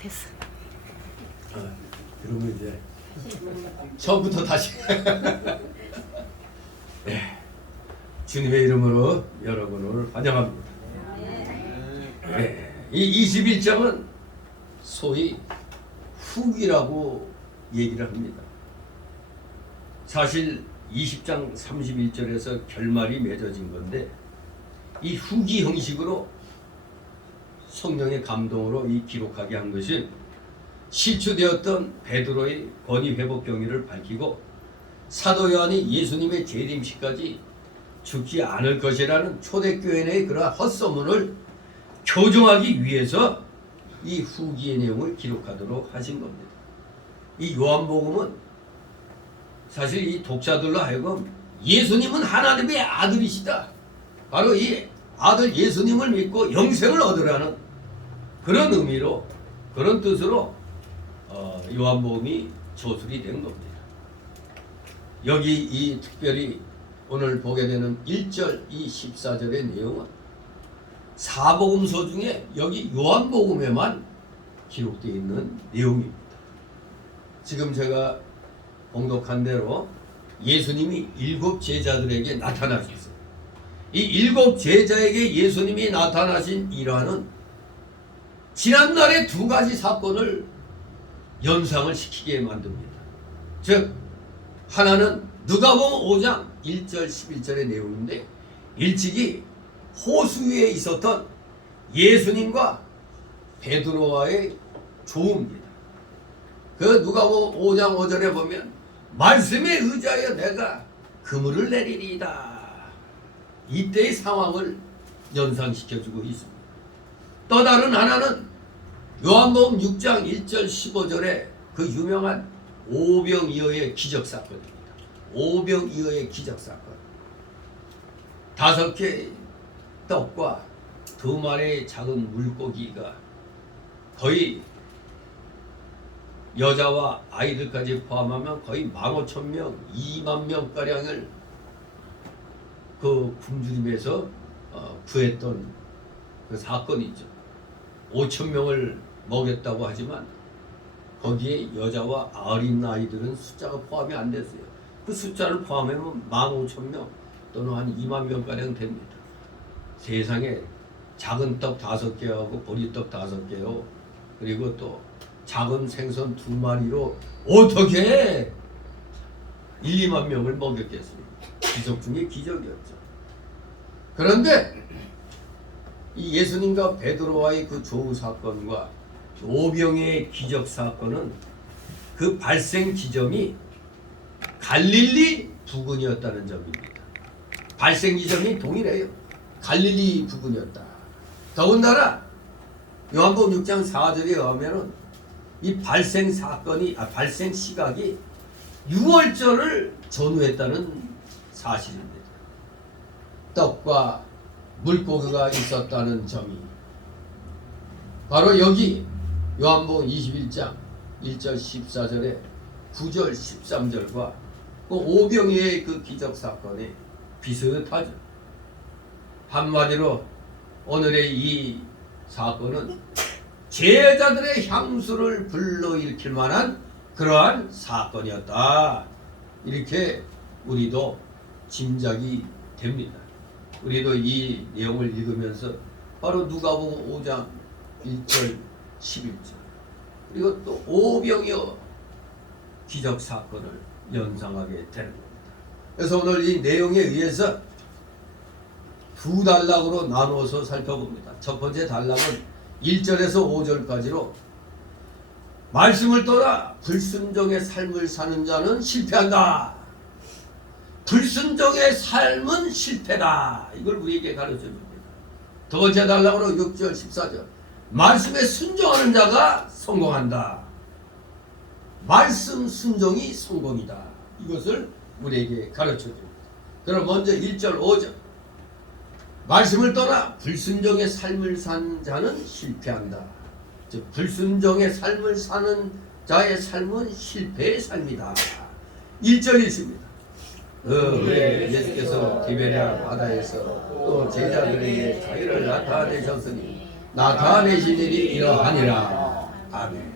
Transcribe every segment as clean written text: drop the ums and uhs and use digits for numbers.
됐어. 그러면 이제 처음부터 다시 네. 주님의 이름으로 여러분을 환영합니다. 네. 이 21장은 소위 후기라고 얘기를 합니다. 사실 20장 31절에서 결말이 맺어진 건데 이 후기 형식으로 성령의 감동으로 이 기록하게 한 것이 실추되었던 베드로의 권위 회복 경위를 밝히고 사도 요한이 예수님의 재림시까지 죽지 않을 것이라는 초대교회의 그러한 헛소문을 교정하기 위해서 이 후기의 내용을 기록하도록 하신 겁니다. 이 요한복음은 사실 이 독자들로 하여금 예수님은 하나님의 아들이시다. 바로 이 아들 예수님을 믿고 영생을 얻으라는 그런 의미로 그런 뜻으로 요한복음이 저술이 된 겁니다. 여기 이 특별히 오늘 보게 되는 1절 이 14절의 내용은 사복음서 중에 여기 요한복음에만 기록되어 있는 내용입니다. 지금 제가 봉독한 대로 예수님이 7 제자들에게 나타나셨어요. 이 7 제자에게 예수님이 나타나신 일화는 지난날의 2가지 사건을 연상을 시키게 만듭니다. 즉 하나는 누가복음 5장 1절 11절의 내용인데 일찍이 호수 위에 있었던 예수님과 베드로와의 조우입니다. 그 누가복음 5장 5절에 보면 말씀에 의지하여 내가 그물을 내리리이다. 이때의 상황을 연상시켜주고 있습니다. 또 다른 하나는 요한복음 6장 1절 15절에 그 유명한 오병이어의 기적사건입니다. 오병이어의 기적사건. 5개의 떡과 2마리의 작은 물고기가 거의 여자와 아이들까지 포함하면 거의 15,000명, 20,000명가량을 그 굶주림에서 구했던 그 사건이죠. 5,000명을 먹였다고 하지만 거기에 여자와 어린 아이들은 숫자가 포함이 안 됐어요. 그 숫자를 포함하면 15,000명 또는 한 20,000명가량 됩니다. 세상에 작은 떡 5개하고 보리떡 5개요. 그리고 또 작은 생선 2마리로 어떻게 1, 2만 명을 먹였겠습니까? 기적 중에 기적이었죠. 그런데 이 예수님과 베드로와의 그 조우 사건과 오병의 기적 사건은 그 발생 지점이 갈릴리 부근이었다는 점입니다. 발생 지점이 동일해요. 갈릴리 부근이었다. 더군다나 요한복음 6장 4절에 의하면은 이 발생 사건이 발생 시각이 6월절을 전후했다는 사실입니다. 떡과 물고기가 있었다는 점이 바로 여기 요한복음 21장 1절 14절에 9절 13절과 그 오병이의 그 기적 사건에 비슷하죠. 한마디로 오늘의 이 사건은 제자들의 향수를 불러일으킬 만한 그러한 사건이었다. 이렇게 우리도 짐작이 됩니다. 우리도 이 내용을 읽으면서 바로 누가복음 5장 1절 11절 그리고 또 오병이어 기적 사건을 연상하게 되는 겁니다. 그래서 오늘 이 내용에 의해서 2단락으로 나누어서 살펴봅니다. 첫 번째 단락은 1절에서 5절까지로 말씀을 떠나 불순종의 삶을 사는 자는 실패한다. 불순종의 삶은 실패다. 이걸 우리에게 가르쳐줍니다. 두 번째 단락으로 6절 14절 말씀에 순종하는 자가 성공한다. 말씀 순종이 성공이다. 이것을 우리에게 가르쳐줍니다. 그럼 먼저 1절 5절 말씀을 떠나 불순종의 삶을 사는 자는 실패한다. 즉 불순종의 삶을 사는 자의 삶은 실패의 삶이다. 1절 있습니다. 왜 예수께서 디베랴 바다에서 또 제자들에게 자기를 나타내셨으니 나타내신 일이 이러하니라. 아멘.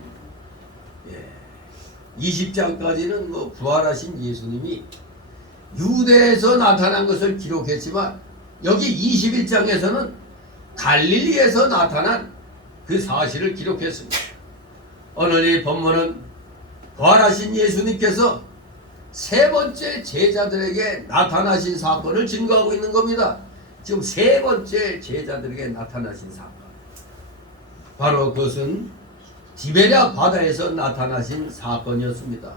예. 20장까지는 뭐 부활하신 예수님이 유대에서 나타난 것을 기록했지만 여기 21장에서는 갈릴리에서 나타난 그 사실을 기록했습니다. 오늘 이 본문은 부활하신 예수님께서 세 번째 제자들에게 나타나신 사건을 증거하고 있는 겁니다. 지금 세 번째 제자들에게 나타나신 사건. 바로 그것은 디베랴 바다에서 나타나신 사건이었습니다.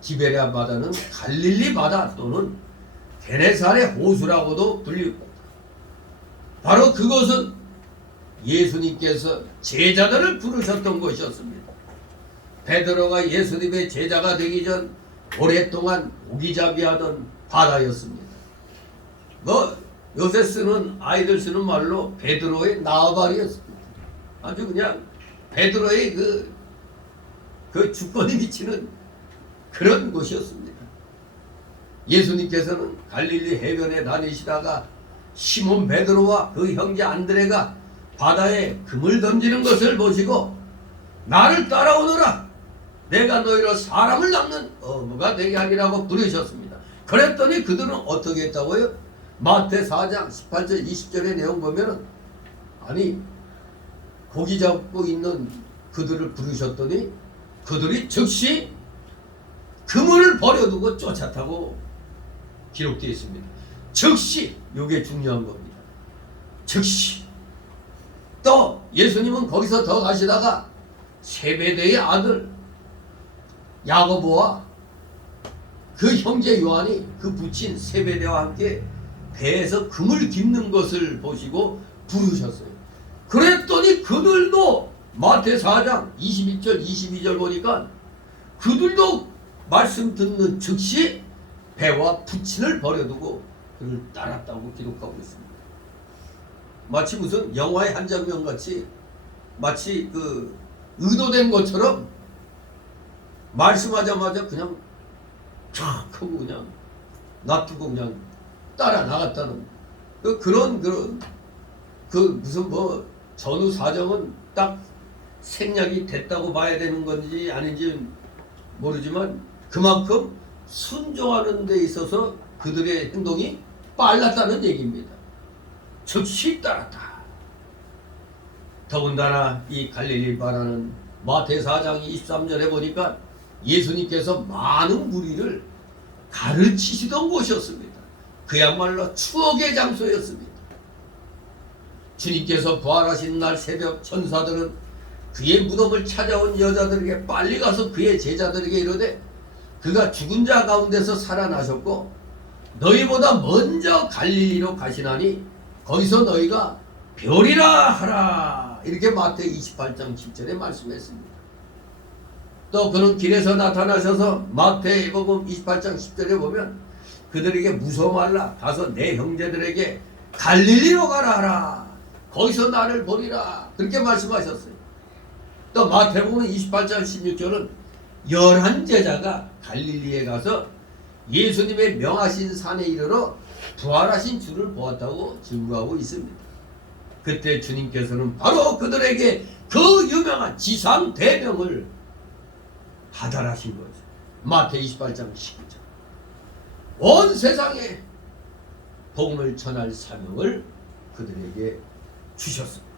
디베랴 바다는 갈릴리 바다 또는 게네사렛 호수라고도 불리고, 바로 그것은 예수님께서 제자들을 부르셨던 곳이었습니다. 베드로가 예수님의 제자가 되기 전 오랫동안 오기잡이하던 바다였습니다. 뭐 요새 쓰는 아이들 쓰는 말로 베드로의 나발이었습니다. 아주 그냥 베드로의 그 주권이 미치는 그런 곳이었습니다. 예수님께서는 갈릴리 해변에 다니시다가 시몬 베드로와 그 형제 안드레가 바다에 금을 던지는 것을 보시고 나를 따라오너라, 내가 너희로 사람을 낚는 어부가 되게 하리라고 부르셨습니다. 그랬더니 그들은 어떻게 했다고요? 마태 4장 18절 20절의 내용 보면은, 아니 고기 잡고 있는 그들을 부르셨더니 그들이 즉시 그물을 버려두고 쫓아타고 기록되어 있습니다. 즉시, 이게 중요한 겁니다. 즉시. 또 예수님은 거기서 더 가시다가 세베대의 아들 야고보와 그 형제 요한이 그 부친 세베대와 함께 배에서 금을 깁는 것을 보시고 부르셨어요. 그랬더니 그들도 마태 4장 21절 22절 보니까 그들도 말씀 듣는 즉시 배와 부친을 버려두고 그를 따랐다고 기록하고 있습니다. 마치 무슨 영화의 한 장면 같이, 마치 그 의도된 것처럼 말씀하자마자 그냥 촥 하고 그냥 놔두고 그냥 따라 나갔다는 그런 무슨 뭐 전후 사정은 딱 생략이 됐다고 봐야 되는 건지 아닌지 모르지만 그만큼 순종하는 데 있어서 그들의 행동이 빨랐다는 얘기입니다. 즉시 따랐다. 더군다나 이 갈릴리 바다는 마태 4장 23절에 보니까 예수님께서 많은 무리를 가르치시던 곳이었습니다. 그야말로 추억의 장소였습니다. 주님께서 부활하신 날 새벽 천사들은 그의 무덤을 찾아온 여자들에게 빨리 가서 그의 제자들에게 이르되 그가 죽은 자 가운데서 살아나셨고 너희보다 먼저 갈릴리로 가시나니 거기서 너희가 벼리라 하라, 이렇게 마태 28장 10절에 말씀했습니다. 또 그는 길에서 나타나셔서 마태복음 28장 10절에 보면 그들에게 무서워 말라, 가서 내 형제들에게 갈릴리로 가라 하라, 거기서 나를 보리라, 그렇게 말씀하셨어요. 또 마태복음 28장 16절은 11제자가 갈릴리에 가서 예수님의 명하신 산에 이르러 부활하신 주를 보았다고 증거하고 있습니다. 그때 주님께서는 바로 그들에게 그 유명한 지상 대명을 하달하신 거죠. 마태 28장 19절. 온 세상에 복음을 전할 사명을 그들에게 주셨습니다.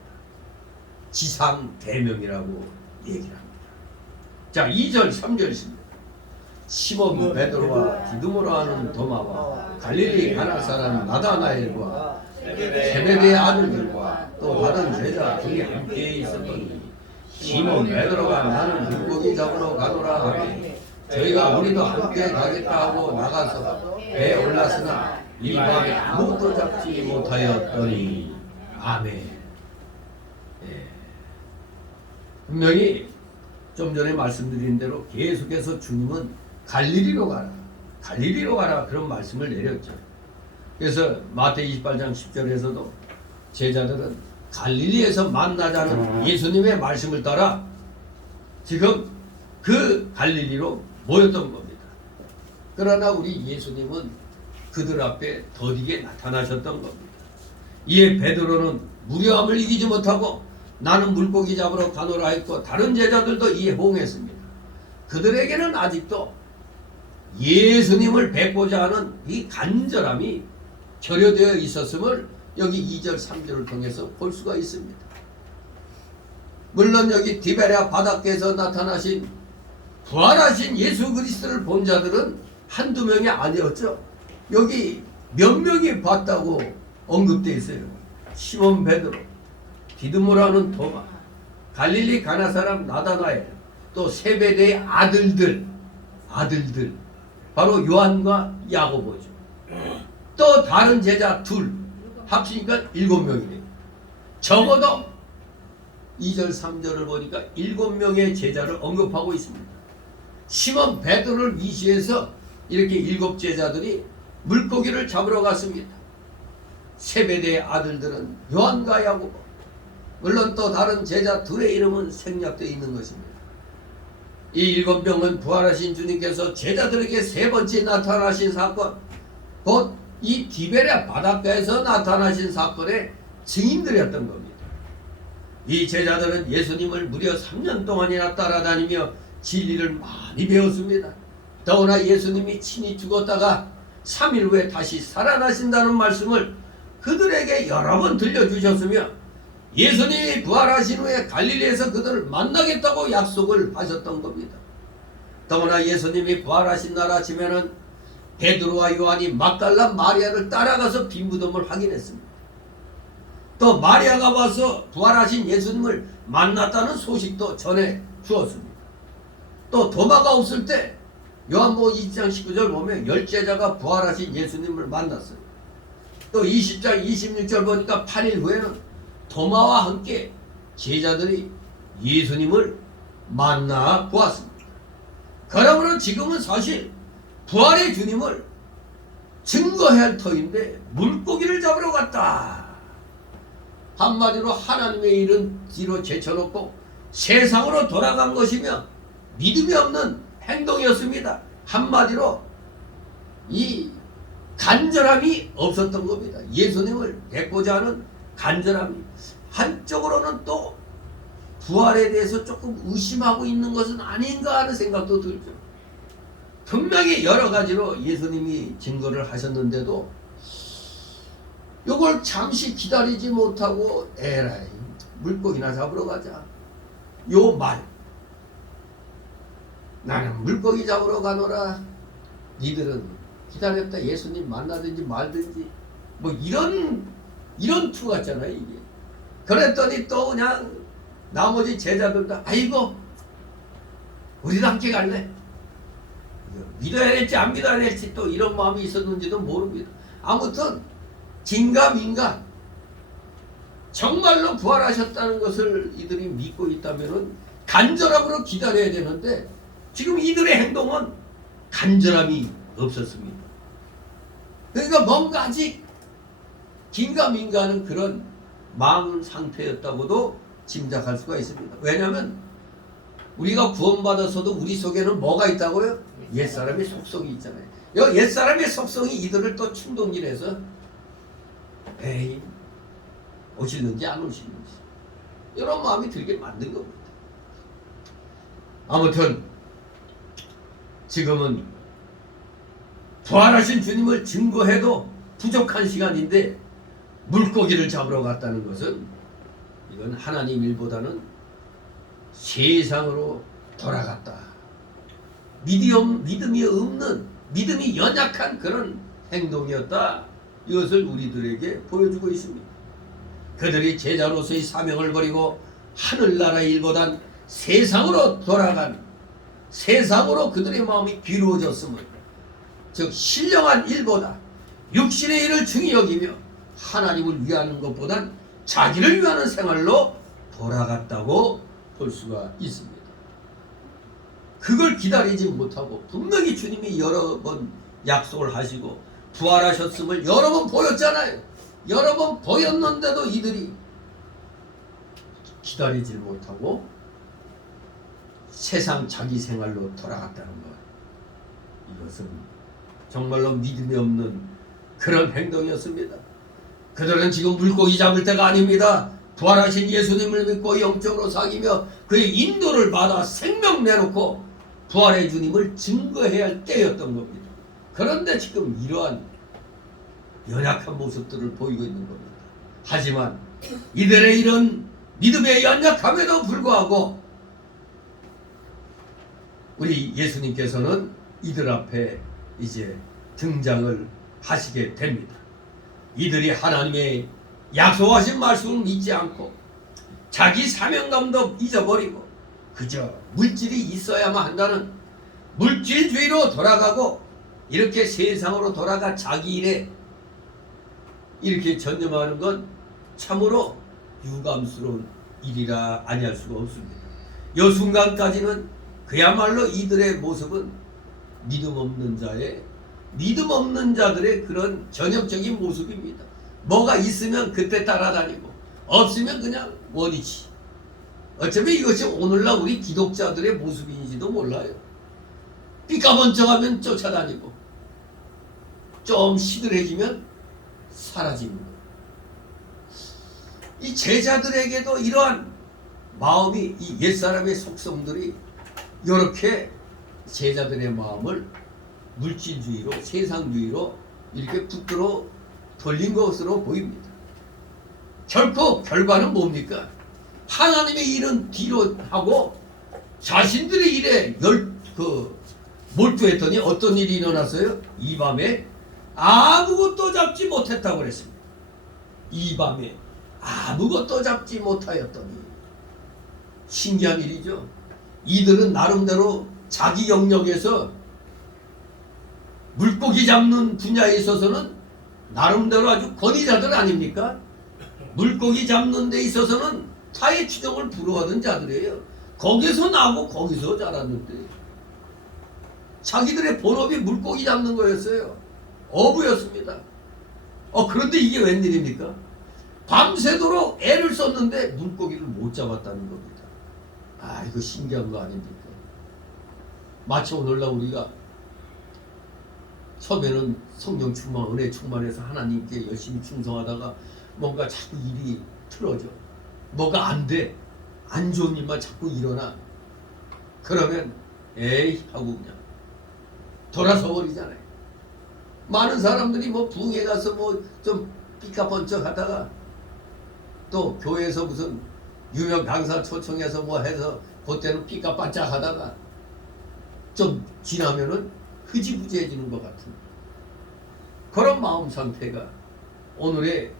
지상 대명이라고 얘기를 합니다. 자, 2절 3절입니다. 시몬 베드로와 디두모라 하는 도마와 갈릴리 가나 사람 나다나엘과 세베대의 아들들과 또 다른 제자 중에 함께 있었더니 시몬 베드로가 나는 물고기 잡으러 가노라 하니 저희가 우리도 함께 가겠다 하고 나가서 배에 올랐으나 이 밤에 아무것도 잡지 못하였더니. 아멘. 예. 분명히 좀 전에 말씀드린 대로 계속해서 주님은 갈릴리로 가라, 갈릴리로 가라, 그런 말씀을 내렸죠. 그래서 마태 28장 10절에서도 제자들은 갈릴리에서 만나자는 예수님의 말씀을 따라 지금 그 갈릴리로 모였던 겁니다. 그러나 우리 예수님은 그들 앞에 더디게 나타나셨던 겁니다. 이에 베드로는 무료함을 이기지 못하고 나는 물고기 잡으러 가노라 했고 다른 제자들도 이에 호응했습니다. 그들에게는 아직도 예수님을 뵙고자 하는 이 간절함이 결여되어 있었음을 여기 2절 3절을 통해서 볼 수가 있습니다. 물론 여기 디베랴 바닷가에서 나타나신 부활하신 예수 그리스도를 본 자들은 한두 명이 아니었죠. 여기 몇 명이 봤다고 언급되어 있어요. 시몬 베드로, 디드모라는 도마, 갈릴리 가나 사람 나다나엘, 또 세베대의 아들들 바로 요한과 야고보죠. 또 다른 제자 둘 합치니까 7명이네요. 적어도 2절 3절을 보니까 7명의 제자를 언급하고 있습니다. 시몬 베드로를 위시해서 이렇게 7 제자들이 물고기를 잡으러 갔습니다. 세베대의 아들들은 요한과 야고보, 물론 또 다른 제자 둘의 이름은 생략되어 있는 것입니다. 이 7명은 부활하신 주님께서 제자들에게 3번째 나타나신 사건, 곧 이 디베랴 바닷가에서 나타나신 사건의 증인들이었던 겁니다. 이 제자들은 예수님을 무려 3년 동안이나 따라다니며 진리를 많이 배웠습니다. 더구나 예수님이 친히 죽었다가 3일 후에 다시 살아나신다는 말씀을 그들에게 여러 번 들려주셨으며 예수님이 부활하신 후에 갈릴리에서 그들을 만나겠다고 약속을 하셨던 겁니다. 더구나 예수님이 부활하신 날 아침에는 베드로와 요한이 막달라 마리아를 따라가서 빈 무덤을 확인했습니다. 또 마리아가 와서 부활하신 예수님을 만났다는 소식도 전해 주었습니다. 또 도마가 없을 때 요한복음 20장 19절 보면 10제자가 부활하신 예수님을 만났어요. 또 20장 26절 보니까 8일 후에는 도마와 함께 제자들이 예수님을 만나 보았습니다. 그러므로 지금은 사실 부활의 주님을 증거해야 할 터인데 물고기를 잡으러 갔다. 한마디로 하나님의 일은 뒤로 제쳐놓고 세상으로 돌아간 것이며 믿음이 없는 행동이었습니다. 한마디로 이 간절함이 없었던 겁니다. 예수님을 뵙고자 하는 간절함이. 한쪽으로는 또 부활에 대해서 조금 의심하고 있는 것은 아닌가 하는 생각도 들죠. 분명히 여러 가지로 예수님이 증거를 하셨는데도 이걸 잠시 기다리지 못하고 에라이 물고기나 잡으러 가자. 요 말, 나는 물고기 잡으러 가노라. 니들은 기다렸다 예수님 만나든지 말든지 뭐 이런 투 같잖아요 이게. 그랬더니 또 그냥 나머지 제자들도 아이고 우리도 함께 갈래. 믿어야 될지 안 믿어야 될지 또 이런 마음이 있었는지도 모릅니다. 아무튼 긴가민가 정말로 부활하셨다는 것을 이들이 믿고 있다면 간절함으로 기다려야 되는데 지금 이들의 행동은 간절함이 없었습니다. 그러니까 뭔가 아직 긴가민가하는 그런 마음 상태였다고도 짐작할 수가 있습니다. 왜냐하면 우리가 구원받아서도 우리 속에는 뭐가 있다고요? 옛사람의 속성이 있잖아요. 이 옛사람의 속성이 이들을 또 충동질해서 에이 오시는지 안 오시는지 이런 마음이 들게 만든 겁니다. 아무튼 지금은 부활하신 주님을 증거해도 부족한 시간인데 물고기를 잡으러 갔다는 것은 이건 하나님 일보다는 세상으로 돌아갔다. 믿음이 없는, 믿음이 연약한 그런 행동이었다. 이것을 우리들에게 보여주고 있습니다. 그들이 제자로서의 사명을 버리고 하늘나라 일보단 세상으로 돌아간, 세상으로 그들의 마음이 비루어졌음을, 즉 신령한 일보다 육신의 일을 중히 여기며 하나님을 위하는 것보단 자기를 위하는 생활로 돌아갔다고 볼 수가 있습니다. 그걸 기다리지 못하고 분명히 주님이 여러 번 약속을 하시고 부활하셨음을 여러 번 보였잖아요. 여러 번 보였는데도 이들이 기다리지 못하고 세상 자기 생활로 돌아갔다는 것. 이것은 정말로 믿음이 없는 그런 행동이었습니다. 그들은 지금 물고기 잡을 때가 아닙니다. 부활하신 예수님을 믿고 영적으로 사귀며 그의 인도를 받아 생명 내놓고 부활의 주님을 증거해야 할 때였던 겁니다. 그런데 지금 이러한 연약한 모습들을 보이고 있는 겁니다. 하지만 이들의 이런 믿음의 연약함에도 불구하고 우리 예수님께서는 이들 앞에 이제 등장을 하시게 됩니다. 이들이 하나님의 약속하신 말씀을 믿지 않고 자기 사명감도 잊어버리고 그저 물질이 있어야만 한다는 물질주의로 돌아가고 이렇게 세상으로 돌아가 자기 일에 이렇게 전념하는 건 참으로 유감스러운 일이라 아니할 수가 없습니다. 이 순간까지는 그야말로 이들의 모습은 믿음 없는 자들의 그런 전형적인 모습입니다. 뭐가 있으면 그때 따라다니고 없으면 그냥 원이지. 어쩌면 이것이 오늘날 우리 기독자들의 모습인지도 몰라요. 삐까번쩍하면 쫓아다니고 좀 시들해지면 사라지는 거예요. 이 제자들에게도 이러한 마음이 이 옛사람의 속성들이 이렇게 제자들의 마음을 물질주의로 세상주의로 이렇게 붙들어 돌린 것으로 보입니다. 결코 결과는 뭡니까? 하나님의 일은 뒤로 하고 자신들의 일에 몰두했더니 어떤 일이 일어났어요? 이 밤에 아무것도 잡지 못했다고 그랬습니다. 이 밤에 아무것도 잡지 못하였더니 신기한 일이죠. 이들은 나름대로 자기 영역에서 물고기 잡는 분야에 있어서는 나름대로 아주 권위자들 아닙니까? 물고기 잡는 데 있어서는 타의 추종을 부러워하던 자들이에요. 거기서 나고 거기서 자랐는데 자기들의 본업이 물고기 잡는 거였어요. 어부였습니다. 그런데 이게 웬일입니까? 밤새도록 애를 썼는데 물고기를 못 잡았다는 겁니다. 이거 신기한 거 아닙니까? 마치 오늘날 우리가 처음에는 성령 충만, 은혜 충만해서 하나님께 열심히 충성하다가 뭔가 자꾸 일이 틀어져. 뭐가 안 돼. 안 좋은 일만 자꾸 일어나. 그러면 에이 하고 그냥 돌아서 버리잖아요. 많은 사람들이 뭐 부흥회 가서 뭐 좀 삐까번쩍 하다가 또 교회에서 무슨 유명 강사 초청해서 뭐 해서 그때는 삐까반짝 하다가 좀 지나면은 흐지부지해지는 것 같은 그런 마음 상태가 오늘의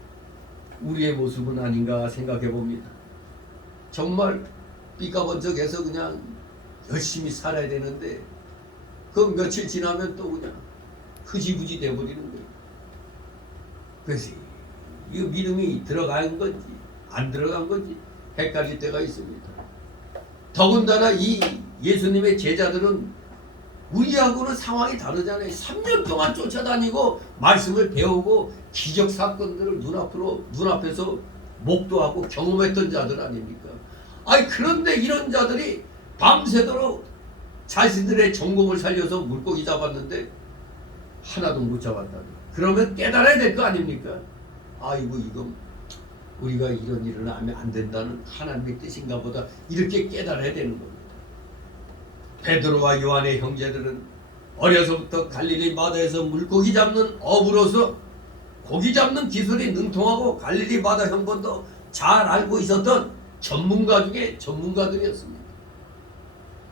우리의 모습은 아닌가 생각해 봅니다. 정말 삐까번쩍해서 그냥 열심히 살아야 되는데 그 며칠 지나면 또 그냥 흐지부지 돼버리는 거예요. 그래서 이 믿음이 들어간 건지 안 들어간 건지 헷갈릴 때가 있습니다. 더군다나 이 예수님의 제자들은 우리하고는 상황이 다르잖아요. 3년 동안 쫓아다니고 말씀을 배우고 기적 사건들을 눈앞에서 목도하고 경험했던 자들 아닙니까? 그런데 이런 자들이 밤새도록 자신들의 전공을 살려서 물고기 잡았는데 하나도 못 잡았다니. 그러면 깨달아야 될 거 아닙니까? 이건 우리가 이런 일을 하면 안 된다는 하나님의 뜻인가 보다 이렇게 깨달아야 되는 겁니다. 베드로와 요한의 형제들은 어려서부터 갈릴리 바다에서 물고기 잡는 어부로서 고기 잡는 기술이 능통하고 갈릴리 바다 형번도 잘 알고 있었던 전문가 중에 전문가들이었습니다.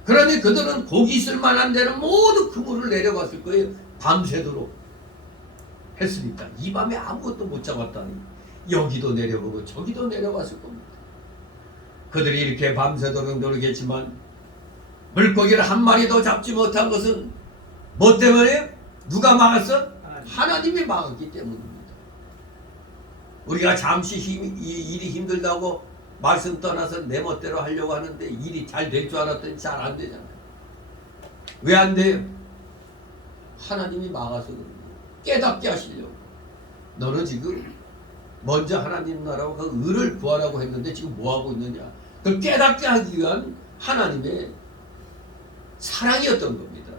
그러니 그들은 고기 있을 만한 데는 모두 그물을 내려봤을 거예요. 밤새도록 했으니까 이 밤에 아무것도 못 잡았다니 여기도 내려보고 저기도 내려봤을 겁니다. 그들이 이렇게 밤새도록 노력했지만 물고기를 한 마리도 잡지 못한 것은 뭐 때문에요? 누가 막았어? 하나님이 막았기 때문입니다. 우리가 잠시 일이 힘들다고 말씀 떠나서 내 멋대로 하려고 하는데 일이 잘 될 줄 알았더니 잘 안 되잖아요. 왜 안 돼요? 하나님이 막아서 그래요. 깨닫게 하시려고. 너는 지금 먼저 하나님 나라와 그 의를 구하라고 했는데 지금 뭐 하고 있느냐? 그걸 깨닫게 하기 위한 하나님의 사랑이었던 겁니다.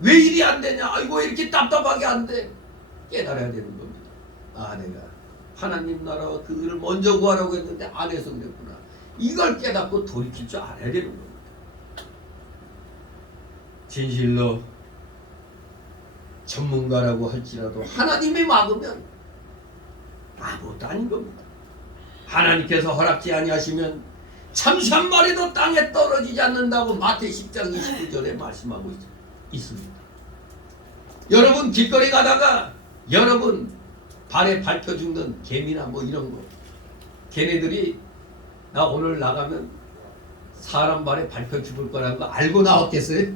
왜 일이 안 되냐? 왜 이렇게 답답하게 안 돼? 깨달아야 되는 겁니다. 내가 하나님 나라와 그 의를 먼저 구하라고 했는데 안 해서 그랬구나. 이걸 깨닫고 돌이킬 줄 알아야 되는 겁니다. 진실로 전문가라고 할지라도 하나님이 막으면 아무것도 아닌 겁니다. 하나님께서 허락지 아니하시면 잠시 한 마리도 땅에 떨어지지 않는다고 마태 10장 29절에 말씀하고 있습니다. 여러분 길거리 가다가 여러분 발에 밟혀 죽는 개미나 뭐 이런 거, 걔네들이 나 오늘 나가면 사람 발에 밟혀 죽을 거라는 거 알고 나왔겠어요?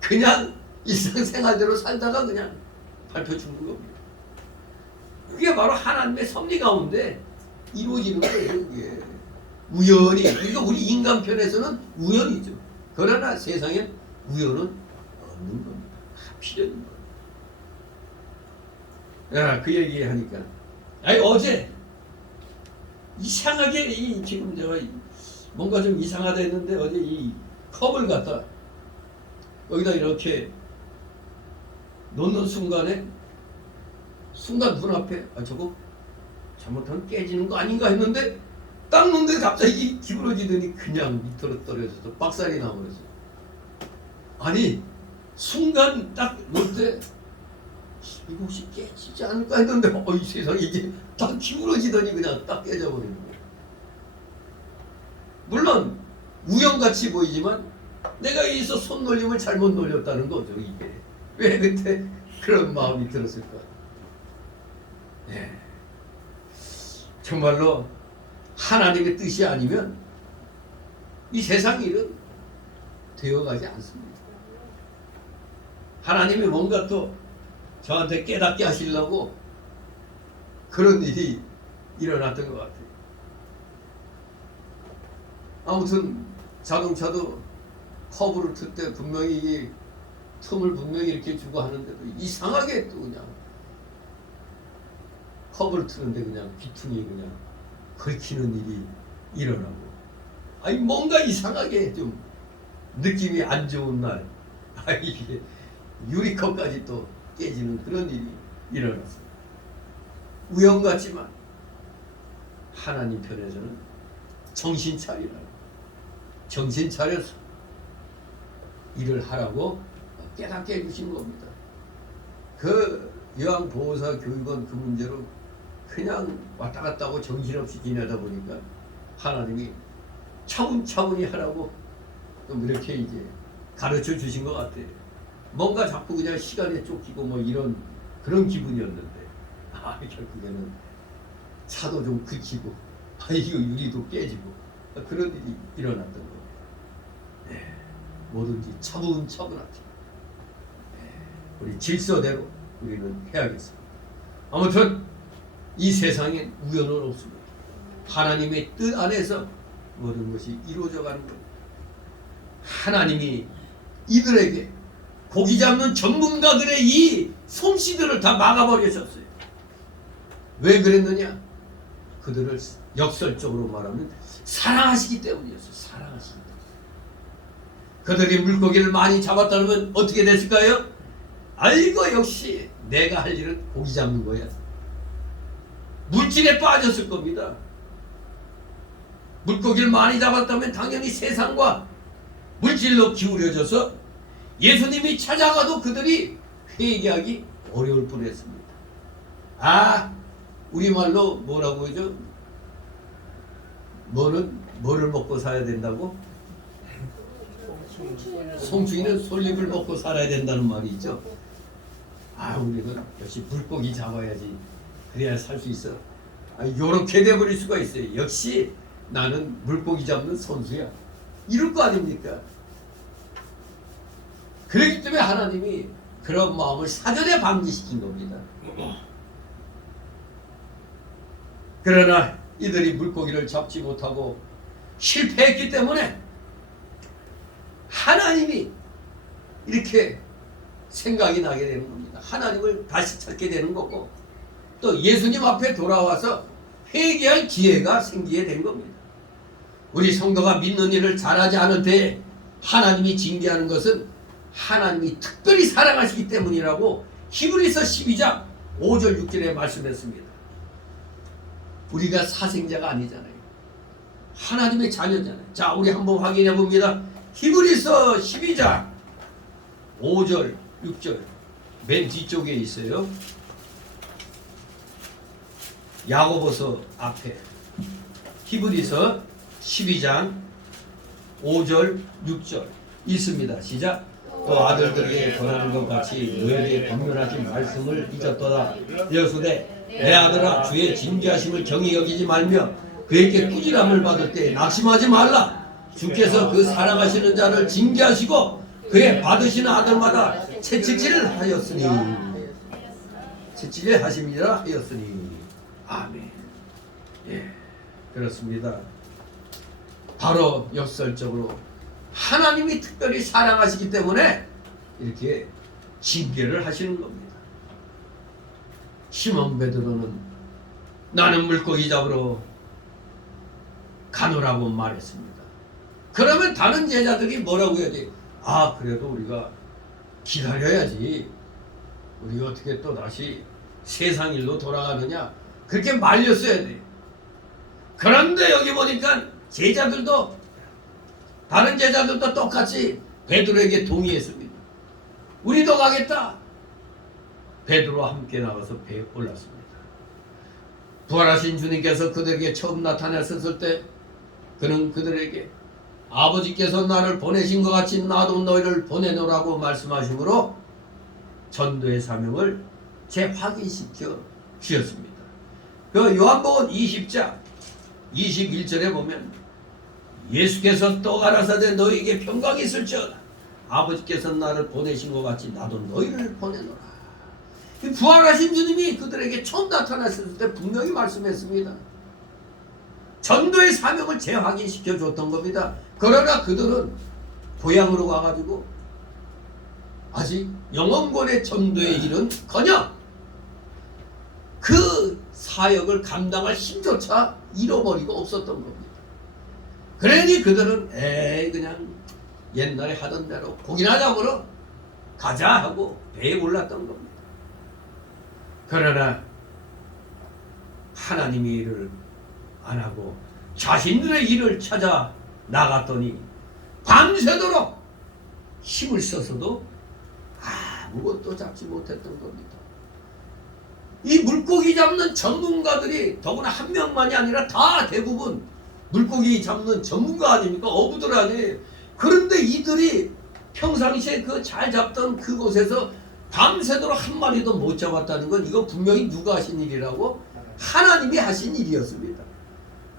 그냥 일상생활대로 살다가 그냥 밟혀 죽는 겁니다. 그게 바로 하나님의 섭리 가운데 이루어지는 거예요. 이게 우연히, 그러니까 우리 인간 편에서는 우연이죠. 그러나 세상엔 우연은 없는 겁니다. 필요한 겁니다. 야, 그 얘기 하니까, 아니 어제 이상하게 지금 제가 뭔가 좀 이상하다 했는데 어제 이 컵을 갖다 여기다 이렇게 놓는 순간 눈앞에 저거 잘못하면 깨지는 거 아닌가 했는데 딱 놓는데 갑자기 기울어지더니 그냥 밑으로 떨어져서 박살이 나버렸어요. 아니 순간 딱 놓을 때 이거 혹시 깨지지 않을까 했는데 이 세상에 이게 딱 기울어지더니 그냥 딱 깨져버리는 거예요. 물론 우연같이 보이지만 내가 여기서 손놀림을 잘못 놀렸다는 거죠. 이게 왜 그때 그런 마음이 들었을까? 네. 정말로 하나님의 뜻이 아니면 이 세상 일은 되어가지 않습니다. 하나님이 뭔가 또 저한테 깨닫게 하시려고 그런 일이 일어났던 것 같아요. 아무튼 자동차도 커브를 틀 때 분명히 틈을 분명히 이렇게 주고 하는데도 이상하게 또 그냥 커브를 트는데 그냥 비퉁이 그냥 긁히는 일이 일어나고, 아니 뭔가 이상하게 좀 느낌이 안 좋은 날, 이게 유리컵까지 또 깨지는 그런 일이 일어났어요. 우연 같지만 하나님 편에서는 정신 차려서 일을 하라고 깨닫게 해주신 겁니다. 그 요양보호사 교육원 그 문제로 그냥 왔다 갔다 하고 정신없이 지내다 보니까 하나님이 차분차분히 하라고 좀 이렇게 이제 가르쳐 주신 것 같아요. 뭔가 자꾸 그냥 시간에 쫓기고 뭐 이런 그런 기분이었는데, 결국에는 차도 좀 그치고, 이거 유리도 깨지고, 그런 일이 일어났던 거예요. 네, 뭐든지 차분차분하게, 우리 질서대로 우리는 해야겠습니다. 아무튼 이 세상엔 우연은 없습니다. 하나님의 뜻 안에서 모든 것이 이루어져 가는 겁니다. 하나님이 이들에게 고기 잡는 전문가들의 이 솜씨들을 다 막아버리셨어요. 왜 그랬느냐? 그들을 역설적으로 말하면 사랑하시기 때문이었어요. 사랑하시기 때문에. 그들이 물고기를 많이 잡았다면 어떻게 됐을까요? 아이고 역시 내가 할 일은 고기 잡는 거야. 물질에 빠졌을 겁니다. 물고기를 많이 잡았다면 당연히 세상과 물질로 기울여져서 예수님이 찾아가도 그들이 회개하기 어려울 뻔했습니다. 우리말로 뭐라고 하죠? 뭐를 먹고 살아야 된다고? 송충이는 솔잎을 먹고 살아야 된다는 말이 있죠. 우리는 역시 물고기 잡아야지 그래야 살 수 있어. 요렇게 돼버릴 수가 있어요. 역시 나는 물고기 잡는 선수야, 이럴 거 아닙니까? 그렇기 때문에 하나님이 그런 마음을 사전에 방지시킨 겁니다. 그러나 이들이 물고기를 잡지 못하고 실패했기 때문에 하나님이 이렇게 생각이 나게 되는 겁니다. 하나님을 다시 찾게 되는 거고, 또 예수님 앞에 돌아와서 회개할 기회가 생기게 된 겁니다. 우리 성도가 믿는 일을 잘하지 않을 때 하나님이 징계하는 것은 하나님이 특별히 사랑하시기 때문이라고 히브리서 12장 5절 6절에 말씀했습니다. 우리가 사생자가 아니잖아요. 하나님의 자녀잖아요. 자, 우리 한번 확인해 봅니다. 히브리서 12장 5절 6절 맨 뒤쪽에 있어요. 야고보서 앞에 히브리서 12장 5절 6절 있습니다. 시작. 또 아들들에게 권하는 것 같이 너희에게 권면하신 말씀을 잊었도다. 여수되 내 아들아 주의 진귀하심을 경히 여기지 말며 그에게 꾸지람을 받을 때 낙심하지 말라. 주께서 그 사랑하시는 자를 징계하시고 그의 받으시는 아들마다 채찍질을 하였으니 채찍질 하심이라 하였으니 아멘. 예, 그렇습니다. 바로 역설적으로 하나님이 특별히 사랑하시기 때문에 이렇게 징계를 하시는 겁니다. 시몬 베드로는 나는 물고기 잡으러 가노라고 말했습니다. 그러면 다른 제자들이 뭐라고 해야지? 아, 그래도 우리가 기다려야지. 우리가 어떻게 또 다시 세상 일로 돌아가느냐? 그렇게 말렸어야 돼. 그런데 여기 보니까 제자들도 다른 제자들도 똑같이 베드로에게 동의했습니다. 우리도 가겠다. 베드로와 함께 나가서 배에 올랐습니다. 부활하신 주님께서 그들에게 처음 나타났을 때 그는 그들에게 아버지께서 나를 보내신 것 같이 나도 너희를 보내노라고 말씀하시므로 전도의 사명을 재확인시켜 주셨습니다. 그 요한복음 20장 21절에 보면 예수께서 또 가라사대 너희에게 평강이 있을지어다. 아버지께서 나를 보내신 것 같이 나도 너희를 보내노라. 부활하신 주님이 그들에게 처음 나타났을 때 분명히 말씀했습니다. 전도의 사명을 재확인시켜 줬던 겁니다. 그러나 그들은 고향으로 가가지고 아직 영원권의 전도의 일은커녕 그 사역을 감당할 힘조차 잃어버리고 없었던 겁니다. 그러니 그들은 그냥 옛날에 하던 대로 고기나 잡으러 가자 하고 배에 올랐던 겁니다. 그러나 하나님의 일을 안 하고 자신들의 일을 찾아 나갔더니 밤새도록 힘을 써서도 아무것도 잡지 못했던 겁니다. 이 물고기 잡는 전문가들이 더구나 한 명만이 아니라 다 대부분 물고기 잡는 전문가 아닙니까? 어부들 아니에요. 그런데 이들이 평상시에 그 잘 잡던 그곳에서 밤새도록 한 마리도 못 잡았다는 건 이거 분명히 누가 하신 일이라고? 하나님이 하신 일이었습니다.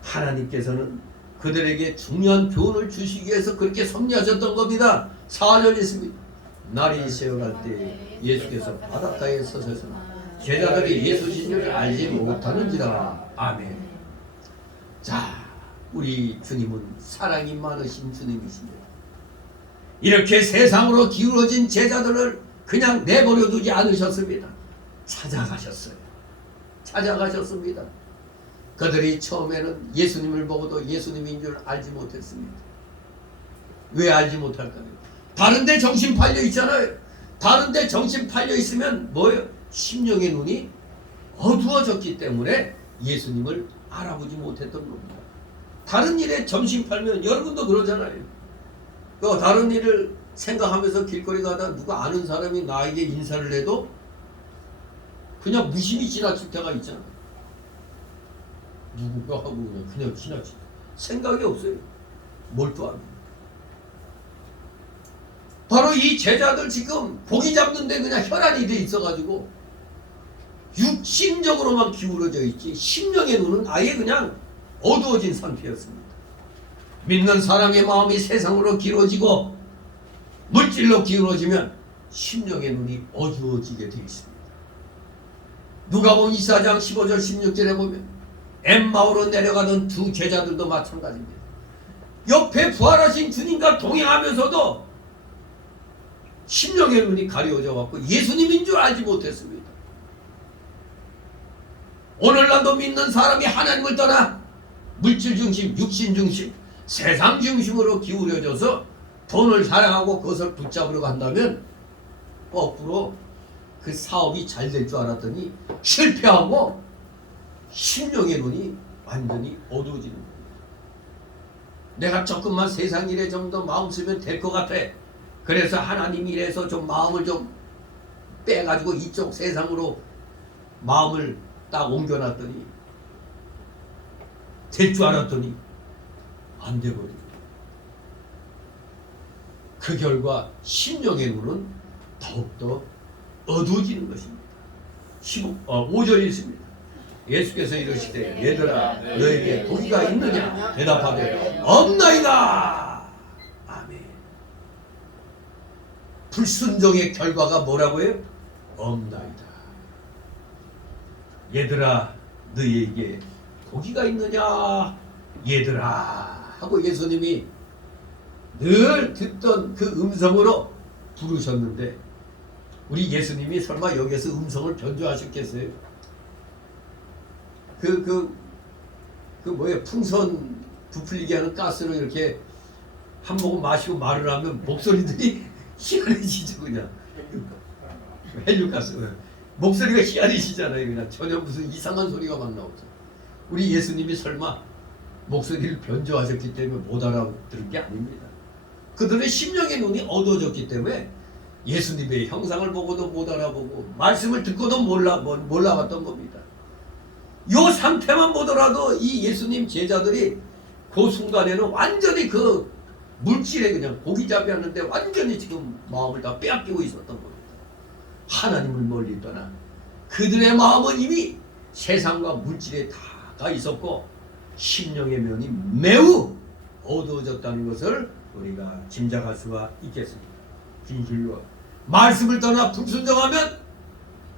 하나님께서는 그들에게 중요한 교훈을 주시기 위해서 그렇게 섭리하셨던 겁니다. 4절 있습니다. 날이 새어갈 때 예수께서 바닷가에 서셔서 제자들이 예수신 줄 알지 못하는지라. 아멘. 자, 우리 주님은 사랑이 많으신 주님이십니다. 이렇게 세상으로 기울어진 제자들을 그냥 내버려 두지 않으셨습니다. 찾아가셨어요. 찾아가셨습니다. 그들이 처음에는 예수님을 보고도 예수님인 줄 알지 못했습니다. 왜 알지 못할까요? 다른 데 정신 팔려 있잖아요. 다른 데 정신 팔려 있으면 뭐예요? 심령의 눈이 어두워졌기 때문에 예수님을 알아보지 못했던 겁니다. 다른 일에 정신 팔면 여러분도 그러잖아요. 다른 일을 생각하면서 길거리 가다 누가 아는 사람이 나에게 인사를 해도 그냥 무심히 지나칠 때가 있잖아. 누구가 하고 그냥 지나치 생각이 없어요. 몰두합니다. 바로 이 제자들 지금 고기 잡는데 그냥 혈안이 돼 있어가지고 육신적으로만 기울어져 있지 심령의 눈은 아예 그냥 어두워진 상태였습니다. 믿는 사람의 마음이 세상으로 기울어지고 물질로 기울어지면 심령의 눈이 어두워지게 되어 있습니다. 누가복음 24장 15절 16절에 보면 엠마오로 내려가던 두 제자들도 마찬가지입니다. 옆에 부활하신 주님과 동행하면서도 심령의 눈이 가려져 갖고 예수님인 줄 알지 못했습니다. 오늘날도 믿는 사람이 하나님을 떠나 물질 중심, 육신 중심, 세상 중심으로 기울여져서 돈을 사랑하고 그것을 붙잡으려고 한다면 거꾸로 그 사업이 잘 될 줄 알았더니 실패하고 심령의 눈이 완전히 어두워지는 겁니다. 내가 조금만 세상 일에 좀 더 마음 쓰면 될 것 같아. 그래서 하나님 일에서 좀 마음을 좀 빼가지고 이쪽 세상으로 마음을 딱 옮겨놨더니 될 줄 알았더니 안 돼버리고, 그 결과 심령의 눈은 더욱더 어두워지는 것입니다. 5절이 있습니다. 예수께서 이르시되 얘들아 너에게 도기가 있느냐 대답하되 없나이다. 아멘. 불순종의 결과가 뭐라고요? 없나이다. 얘들아 너희에게 도기가 있느냐 얘들아 하고 예수님이 늘 듣던 그 음성으로 부르셨는데, 우리 예수님이 설마 여기서 음성을 변조하셨겠어요? 뭐예요? 풍선 부풀리게 하는 가스로 이렇게 한 모금 마시고 말을 하면 목소리들이 희한해지죠. 그냥 헬륨가스 목소리가 희한해지잖아요. 그냥 전혀 무슨 이상한 소리가 막 나오죠. 우리 예수님이 설마 목소리를 변조하셨기 때문에 못 알아들은 게 아닙니다. 그들의 심령의 눈이 어두워졌기 때문에 예수님의 형상을 보고도 못 알아보고 말씀을 듣고도 몰라봤던 겁니다. 이 상태만 보더라도 이 예수님 제자들이 그 순간에는 완전히 그 물질에 그냥 고기잡이 하는데 완전히 지금 마음을 다 빼앗기고 있었던 겁니다. 하나님을 멀리 떠나 그들의 마음은 이미 세상과 물질에 다 가 있었고 심령의 면이 매우 어두워졌다는 것을 우리가 짐작할 수가 있겠습니다. 진실로 말씀을 떠나 불순종하면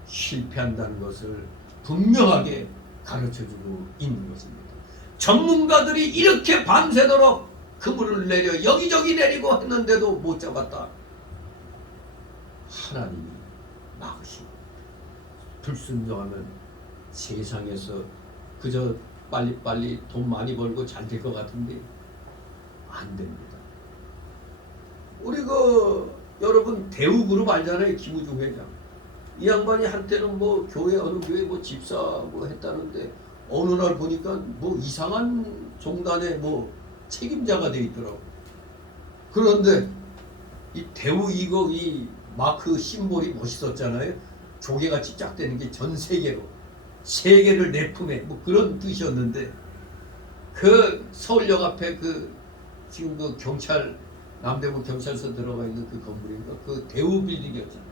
실패한다는 것을 분명하게 가르쳐주고 있는 것입니다. 전문가들이 이렇게 밤새도록 그물을 내려 여기저기 내리고 했는데도 못 잡았다. 하나님이 막으시고 불순종하면 세상에서 그저 빨리빨리 돈 많이 벌고 잘 될 것 같은데 안 됩니다. 우리 여러분 대우그룹 알잖아요. 김우중 회장. 이 양반이 한때는 뭐 교회 어느 교회 뭐 집사 뭐 했다는데 어느 날 보니까 뭐 이상한 종단의 뭐 책임자가 돼 있더라고. 그런데 이 대우 이 마크 심볼이 멋있었잖아요. 조개같이 쫙 되는 게 전 세계로 세계를 내 품에 뭐 그런 뜻이었는데, 그 서울역 앞에 지금 그 경찰 남대문 경찰서 들어가 있는 그 건물인가 그 대우 빌딩이었잖아요.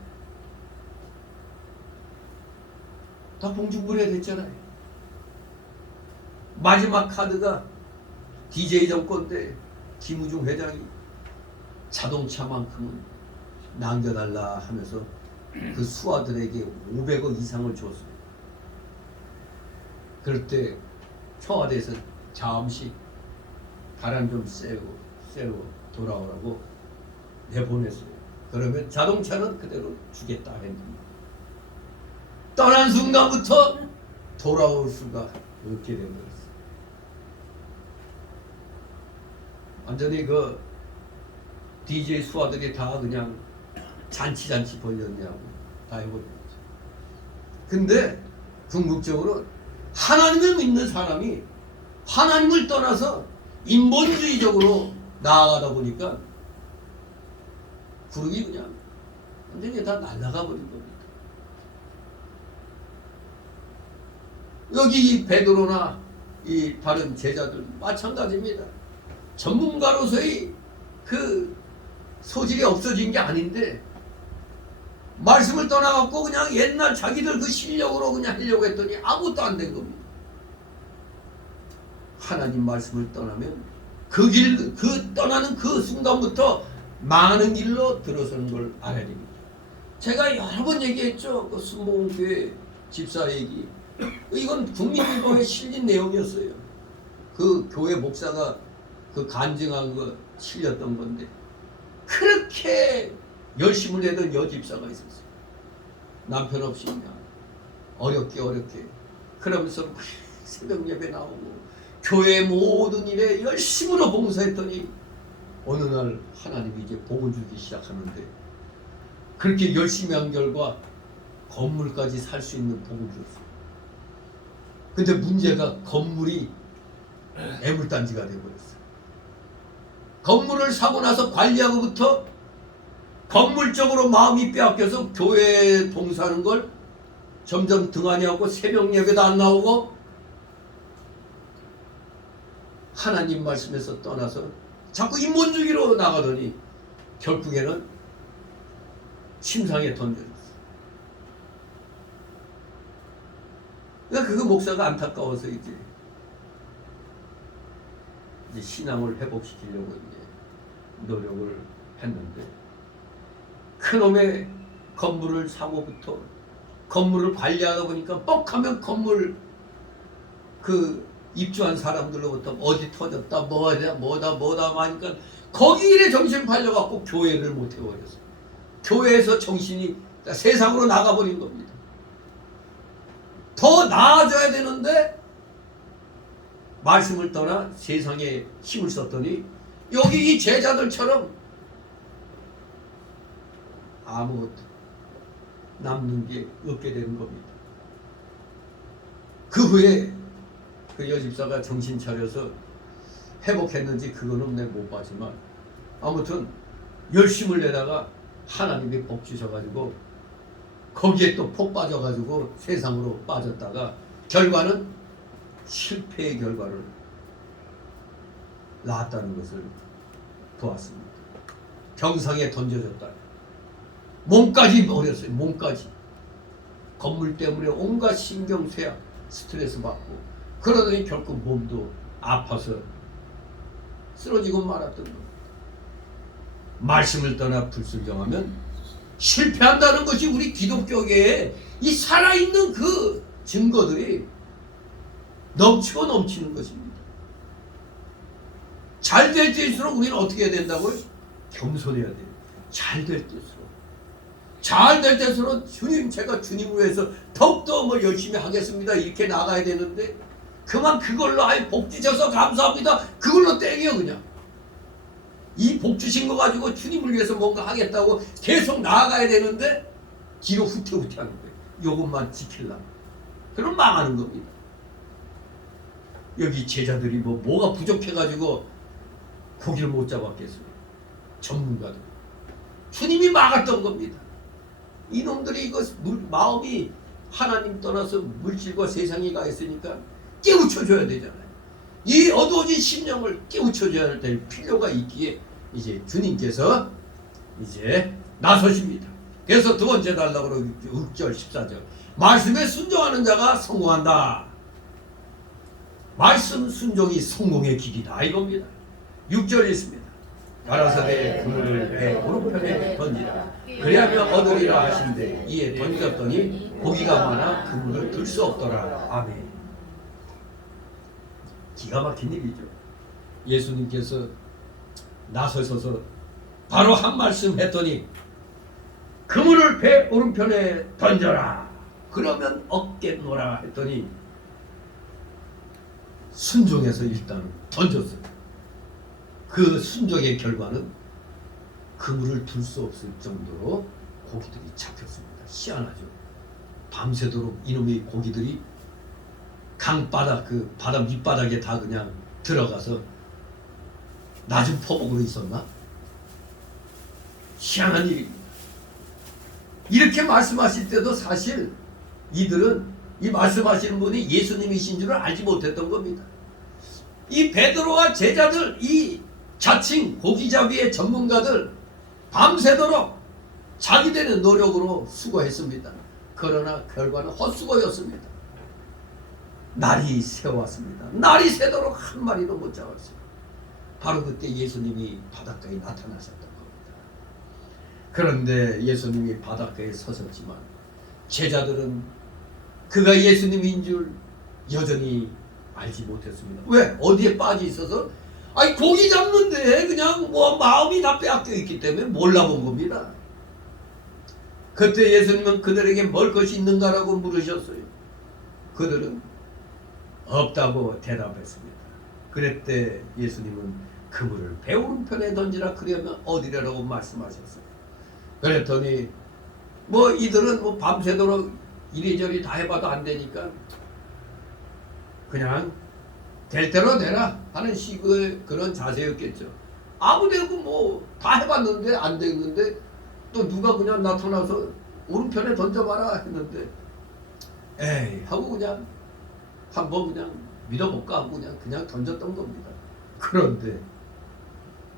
다 봉준부래 됐잖아요. 마지막 카드가 DJ 정권때 김우중 회장이 자동차만큼은 남겨달라 하면서 그 수하들에게 500억 이상을 줬어요. 그럴 때 청와대에서 잠시 바람 좀 쐬고 돌아오라고 내보냈어요. 그러면 자동차는 그대로 주겠다 했는데 떠난 순간부터 돌아올 수가 없게 된 거였어요. 완전히 그 DJ 수하들이 다 그냥 잔치 벌렸냐고 다 해버린 거죠. 근데 궁극적으로 하나님을 믿는 사람이 하나님을 떠나서 인본주의적으로 나아가다 보니까 구름이 그냥 완전히 다 날아가 버린 겁니다. 여기 베드로나 이 다른 제자들 마찬가지입니다. 전문가로서의 그 소질이 없어진 게 아닌데 말씀을 떠나갖고 그냥 옛날 자기들 그 실력으로 그냥 하려고 했더니 아무것도 안 된 겁니다. 하나님 말씀을 떠나면 그 떠나는 그 순간부터 많은 길로 들어서는 걸 알아야 됩니다. 제가 여러 번 얘기했죠. 그 순복음교회 집사 얘기. 이건 국민일보에 실린 내용이었어요. 그 교회 목사가 그 간증한 거 실렸던 건데 그렇게 열심을 내던 여집사가 있었어요. 남편 없이 그냥 어렵게 그러면서 새벽 예배 나오고 교회 모든 일에 열심으로 봉사했더니 어느 날 하나님이 이제 복을 주기 시작하는데 그렇게 열심히 한 결과 건물까지 살 수 있는 복을 줬어요. 근데 문제가 건물이 애물단지가 되어버렸어요. 건물을 사고 나서 관리하고부터 건물적으로 마음이 빼앗겨서 교회에 봉사하는 걸 점점 등한히 하고 새벽 예배도 안 나오고 하나님 말씀에서 떠나서 자꾸 인본주의로 나가더니 결국에는 침상에 던져졌어요. 그러니까 그 목사가 안타까워서 이제 신앙을 회복시키려고 이제 노력을 했는데 그놈의 건물을 사고부터 건물을 관리하다 보니까 뻑하면 건물 그 입주한 사람들로부터 어디 터졌다 뭐다 하니까 거기 일에 정신 팔려갖고 교회를 못 해버렸어요. 교회에서 정신이 세상으로 나가버린 겁니다. 더 나아져야 되는데 말씀을 떠나 세상에 힘을 썼더니 여기 이 제자들처럼 아무것도 남는 게 없게 되는 겁니다. 그 후에 그 여집사가 정신 차려서 회복했는지 그거는 내가 못 봤지만 아무튼 열심을 내다가 하나님이 복 주셔가지고 거기에 또 폭 빠져가지고 세상으로 빠졌다가 결과는 실패의 결과를 낳았다는 것을 보았습니다. 경상에 던져졌다. 몸까지 버렸어요. 몸까지. 건물 때문에 온갖 신경쇠약 스트레스 받고 그러더니 결국 몸도 아파서 쓰러지고 말았던 겁니다. 말씀을 떠나 불순종하면 실패한다는 것이 우리 기독교계에 이 살아있는 그 증거들이 넘치고 넘치는 것입니다. 잘 될 때일수록 우리는 어떻게 해야 된다고요? 겸손해야 돼요. 잘 될 때일수록. 잘 될 때일수록 주님, 제가 주님을 위해서 더욱더 뭐 열심히 하겠습니다. 이렇게 나가야 되는데 그만 그걸로 아예 복 주셔서 감사합니다. 그걸로 땡겨 그냥. 이 복 주신 거 가지고 주님을 위해서 뭔가 하겠다고 계속 나아가야 되는데 뒤로 후퇴하는 거예요. 이것만 지키려고. 그럼 망하는 겁니다. 여기 제자들이 뭐가 부족해가지고 고기를 못 잡았겠어요. 전문가들. 주님이 막았던 겁니다. 이놈들이 이거 마음이 하나님 떠나서 물질과 세상에 가 있으니까 깨우쳐줘야 되잖아요. 이 어두워진 심령을 깨우쳐줘야 될 필요가 있기에 이제 주님께서 이제 나서십니다. 그래서 두 번째 달라고 6절 14절 말씀에 순종하는 자가 성공한다. 말씀 순종이 성공의 길이다 이겁니다. 6절 있습니다. 가라사대 그물을 배 오른편에 던지라 그리하면 얻으리라 하신대 이에 던졌더니 고기가 많아 그물을 들 수 없더라. 아멘. 기가 막힌 일이죠. 예수님께서 나서셔서 바로 한 말씀 했더니 그물을 배 오른편에 던져라 그러면 얻겠노라 했더니 순종해서 일단 던졌어요. 그 순종의 결과는 그물을 둘 수 없을 정도로 고기들이 잡혔습니다. 희한하죠. 밤새도록 이놈의 고기들이 강바닥 그 바다 밑바닥에 다 그냥 들어가서 낮은 포목으로 있었나? 희한한 일입니다. 이렇게 말씀하실 때도 사실 이들은 이 말씀하시는 분이 예수님이신 줄을 알지 못했던 겁니다. 이 베드로와 제자들, 이 자칭 고기잡이의 전문가들 밤새도록 자기들의 노력으로 수고했습니다. 그러나 결과는 헛수고였습니다. 날이 새왔습니다. 날이 새도록 한 마리도 못 잡았어요. 바로 그때 예수님이 바닷가에 나타나셨던 겁니다. 그런데 예수님이 바닷가에 서셨지만 제자들은 그가 예수님인 줄 여전히 알지 못했습니다. 왜? 어디에 빠져 있어서? 아니 고기 잡는데 그냥 뭐 마음이 다 빼앗겨 있기 때문에 몰라본 겁니다. 그때 예수님은 그들에게 먹을 것이 있는가라고 물으셨어요. 그들은 없다고 대답했습니다. 그랬대 예수님은 그물을 배 오른편에 던지라 그러면 어디라고 말씀하셨어요. 그랬더니 뭐 이들은 뭐 밤새도록 이리저리 다 해봐도 안 되니까 그냥 될 대로 되라 하는 식의 그런 자세였겠죠. 아무데고 뭐 다 해봤는데 안 됐는데 또 누가 그냥 나타나서 오른편에 던져봐라 했는데 에이 하고 그냥 한번 그냥 믿어볼까 하고 그냥 던졌던 겁니다. 그런데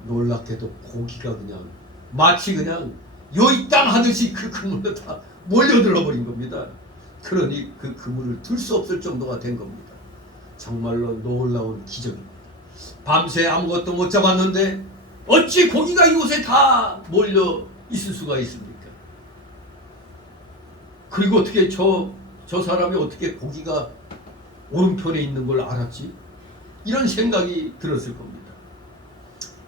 놀랍게도 고기가 그냥 마치 그냥 요이땅 하듯이 그 그물로 다 몰려들어 버린 겁니다. 그러니 그 그물을 들 수 없을 정도가 된 겁니다. 정말로 놀라운 기적입니다. 밤새 아무것도 못 잡았는데 어찌 고기가 이곳에 다 몰려 있을 수가 있습니까? 그리고 어떻게 저 사람이 어떻게 고기가 오른편에 있는 걸 알았지? 이런 생각이 들었을 겁니다.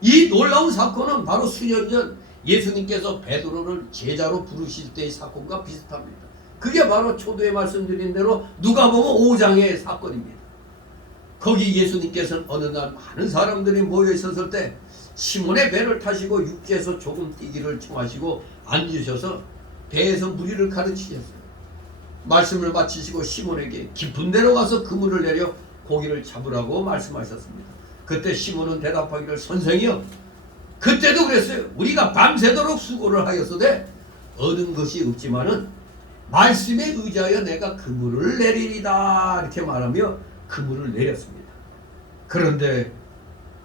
이 놀라운 사건은 바로 수년 전 예수님께서 베드로를 제자로 부르실 때의 사건과 비슷합니다. 그게 바로 초두에 말씀드린 대로 누가복음 5장의 사건입니다. 거기 예수님께서는 어느 날 많은 사람들이 모여 있었을 때 시몬의 배를 타시고 육지에서 조금 뛰기를 청하시고 앉으셔서 배에서 무리를 가르치셨어요. 말씀을 마치시고 시몬에게 깊은 데로 가서 그물을 내려 고기를 잡으라고 말씀하셨습니다. 그때 시몬은 대답하기를 선생이여 그때도 그랬어요. 우리가 밤새도록 수고를 하였으되 얻은 것이 없지만은 말씀에 의지하여 내가 그물을 내리리다 이렇게 말하며 그물을 내렸습니다. 그런데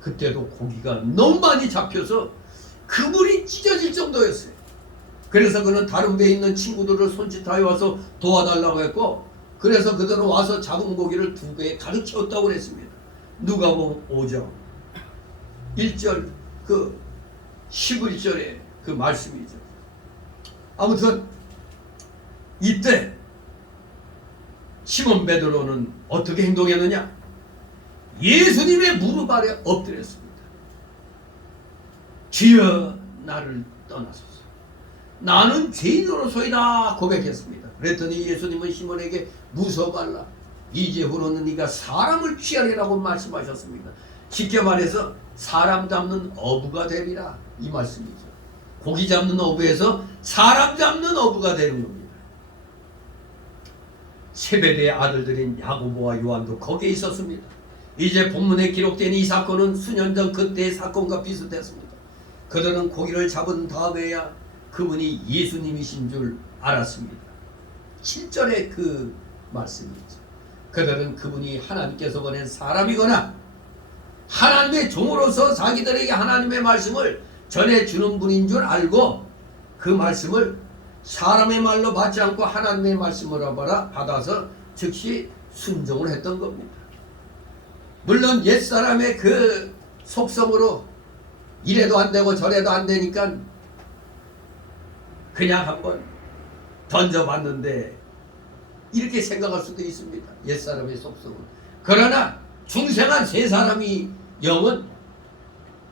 그때도 고기가 너무 많이 잡혀서 그물이 찢어질 정도였어요. 그래서 그는 다른 배에 있는 친구들을 손짓하여 와서 도와달라고 했고 그래서 그들은 와서 잡은 고기를 두 배에 가득 채웠다고 그랬습니다. 누가복음 5장 1절 그 11절의 그 말씀이죠. 아무튼 이때 시몬 베드로는 어떻게 행동했느냐? 예수님의 무릎 아래 엎드렸습니다. 주여 나를 떠나소서. 나는 죄인으로소이다 고백했습니다. 그랬더니 예수님은 시몬에게 무서워 말라. 이제후로는 네가 사람을 취하리라고 말씀하셨습니다. 쉽게 말해서 사람 잡는 어부가 되리라 이 말씀이죠. 고기 잡는 어부에서 사람 잡는 어부가 되는 겁니다. 세베대의 아들들인 야고보와 요한도 거기에 있었습니다. 이제 본문에 기록된 이 사건은 수년 전 그때의 사건과 비슷했습니다. 그들은 고기를 잡은 다음에야 그분이 예수님이신 줄 알았습니다. 7절의 그 말씀이죠. 그들은 그분이 하나님께서 보낸 사람이거나 하나님의 종으로서 자기들에게 하나님의 말씀을 전해주는 분인 줄 알고 그 말씀을 사람의 말로 받지 않고 하나님의 말씀으로 받아서 즉시 순종을 했던 겁니다. 물론 옛사람의 그 속성으로 이래도 안 되고 저래도 안 되니까 그냥 한번 던져봤는데 이렇게 생각할 수도 있습니다. 옛사람의 속성은. 그러나 중생한 세 사람이 영은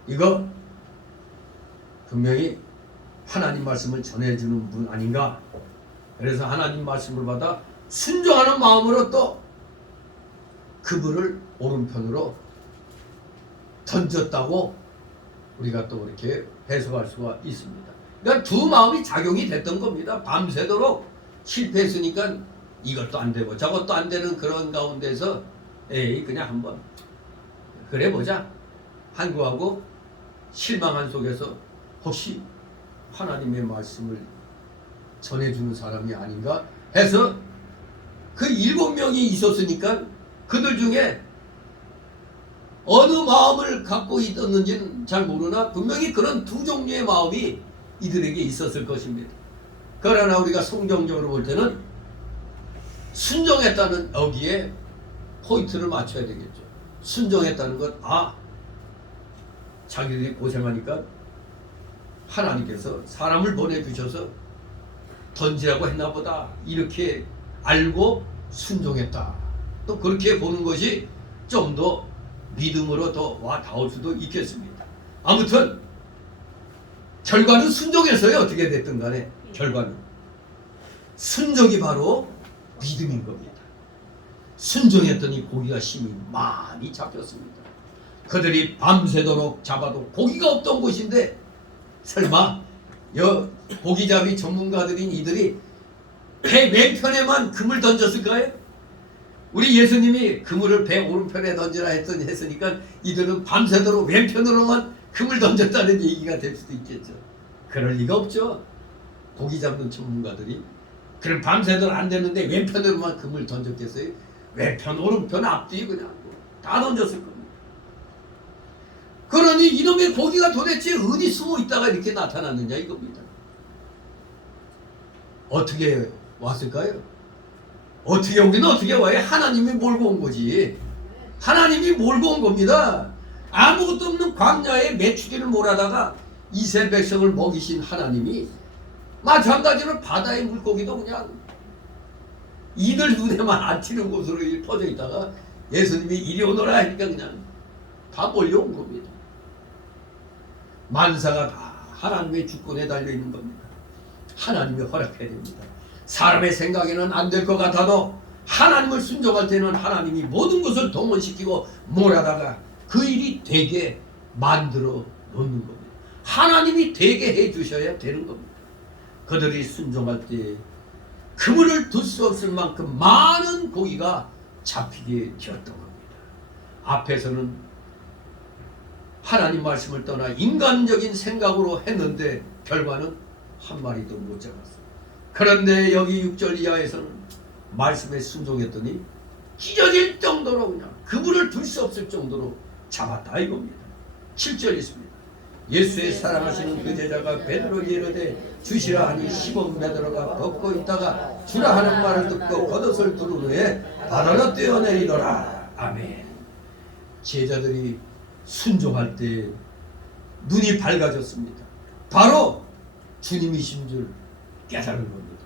이거 분명히 하나님 말씀을 전해주는 분 아닌가. 그래서 하나님 말씀을 받아 순종하는 마음으로 또 그분을 오른편으로 던졌다고 우리가 또 이렇게 해석할 수가 있습니다. 그러니까 두 마음이 작용이 됐던 겁니다. 밤새도록 실패했으니까 이것도 안 되고 저것도 안 되는 그런 가운데서 에이 그냥 한번 그래 보자 한구하고 실망한 속에서 혹시 하나님의 말씀을 전해주는 사람이 아닌가 해서 그 7명이 있었으니까 그들 중에 어느 마음을 갖고 있었는지는 잘 모르나 분명히 그런 두 종류의 마음이 이들에게 있었을 것입니다. 그러나 우리가 성경적으로 볼 때는 순종했다는 여기에 포인트를 맞춰야 되겠죠. 순종했다는 것, 자기들이 고생하니까 하나님께서 사람을 보내주셔서 던지라고 했나 보다 이렇게 알고 순종했다. 또 그렇게 보는 것이 좀 더 믿음으로 더 와 닿을 수도 있겠습니다. 아무튼 결과는 순종해서요. 어떻게 됐든 간에 결과는 순종이 바로 믿음인 겁니다. 순종했더니 고기가 힘이 많이 잡혔습니다. 그들이 밤새도록 잡아도 고기가 없던 곳인데 설마 고기잡이 전문가들인 이들이 배 맨편에만 금을 던졌을까요? 우리 예수님이 그물을 배 오른편에 던지라 했으니까 이들은 밤새도록 왼편으로만 그물 던졌다는 얘기가 될 수도 있겠죠. 그럴 리가 없죠. 고기 잡는 전문가들이. 그럼 밤새도록 안 되는데 왼편으로만 그물 던졌겠어요? 왼편 오른편 앞뒤 그냥 다 던졌을 겁니다. 그러니 이놈의 고기가 도대체 어디 숨어 있다가 이렇게 나타났느냐 이겁니다. 어떻게 왔을까요? 어떻게 오긴 어떻게 와요? 하나님이 몰고 온 거지. 하나님이 몰고 온 겁니다. 아무것도 없는 광야에 메추리를 몰아다가 이스라엘 백성을 먹이신 하나님이 마찬가지로 바다의 물고기도 그냥 이들 눈에만 안 튀는 곳으로 퍼져 있다가 예수님이 이리 오너라 하니까 그냥 다 몰려온 겁니다. 만사가 다 하나님의 주권에 달려있는 겁니다. 하나님이 허락해야 됩니다. 사람의 생각에는 안 될 것 같아도 하나님을 순종할 때는 하나님이 모든 것을 동원시키고 몰아다가 그 일이 되게 만들어 놓는 겁니다. 하나님이 되게 해주셔야 되는 겁니다. 그들이 순종할 때 그물을 둘 수 없을 만큼 많은 고기가 잡히게 되었던 겁니다. 앞에서는 하나님 말씀을 떠나 인간적인 생각으로 했는데 결과는 한 마리도 못 잡았어요. 그런데 여기 6절 이하에서는 말씀에 순종했더니 찢어질 정도로 그냥 그물을 둘 수 없을 정도로 잡았다 이겁니다. 7절 있습니다. 예수의 사랑하시는 그 제자가 베드로에게 이르되 주시라 하니 시몬 베드로가 벗고 있다가 주라 하는 말을 듣고 겉옷을 두른 후에 바다로 뛰어내리더라. 아멘. 제자들이 순종할 때 눈이 밝아졌습니다. 바로 주님이신 줄 깨달은 겁니다.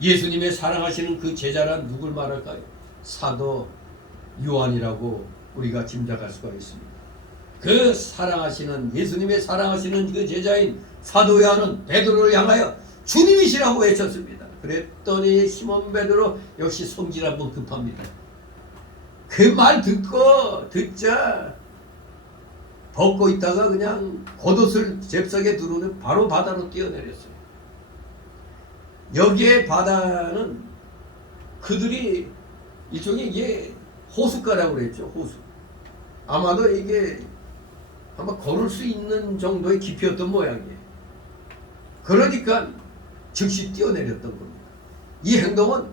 예수님의 사랑하시는 그 제자란 누굴 말할까요? 사도 요한이라고 우리가 짐작할 수가 있습니다. 그 사랑하시는 예수님의 사랑하시는 그 제자인 사도 요한은 베드로를 향하여 주님이시라고 외쳤습니다. 그랬더니 시몬 베드로 역시 성질 한번 급합니다. 그 말 듣자 벗고 있다가 그냥 겉옷을 잽싸게 두르는 바로 바다로 뛰어내렸어요. 여기에 바다는 그들이 일종의 이게 호숫가라고 그랬죠. 호수. 아마도 이게 아마 걸을 수 있는 정도의 깊이였던 모양이에요. 그러니까 즉시 뛰어내렸던 겁니다. 이 행동은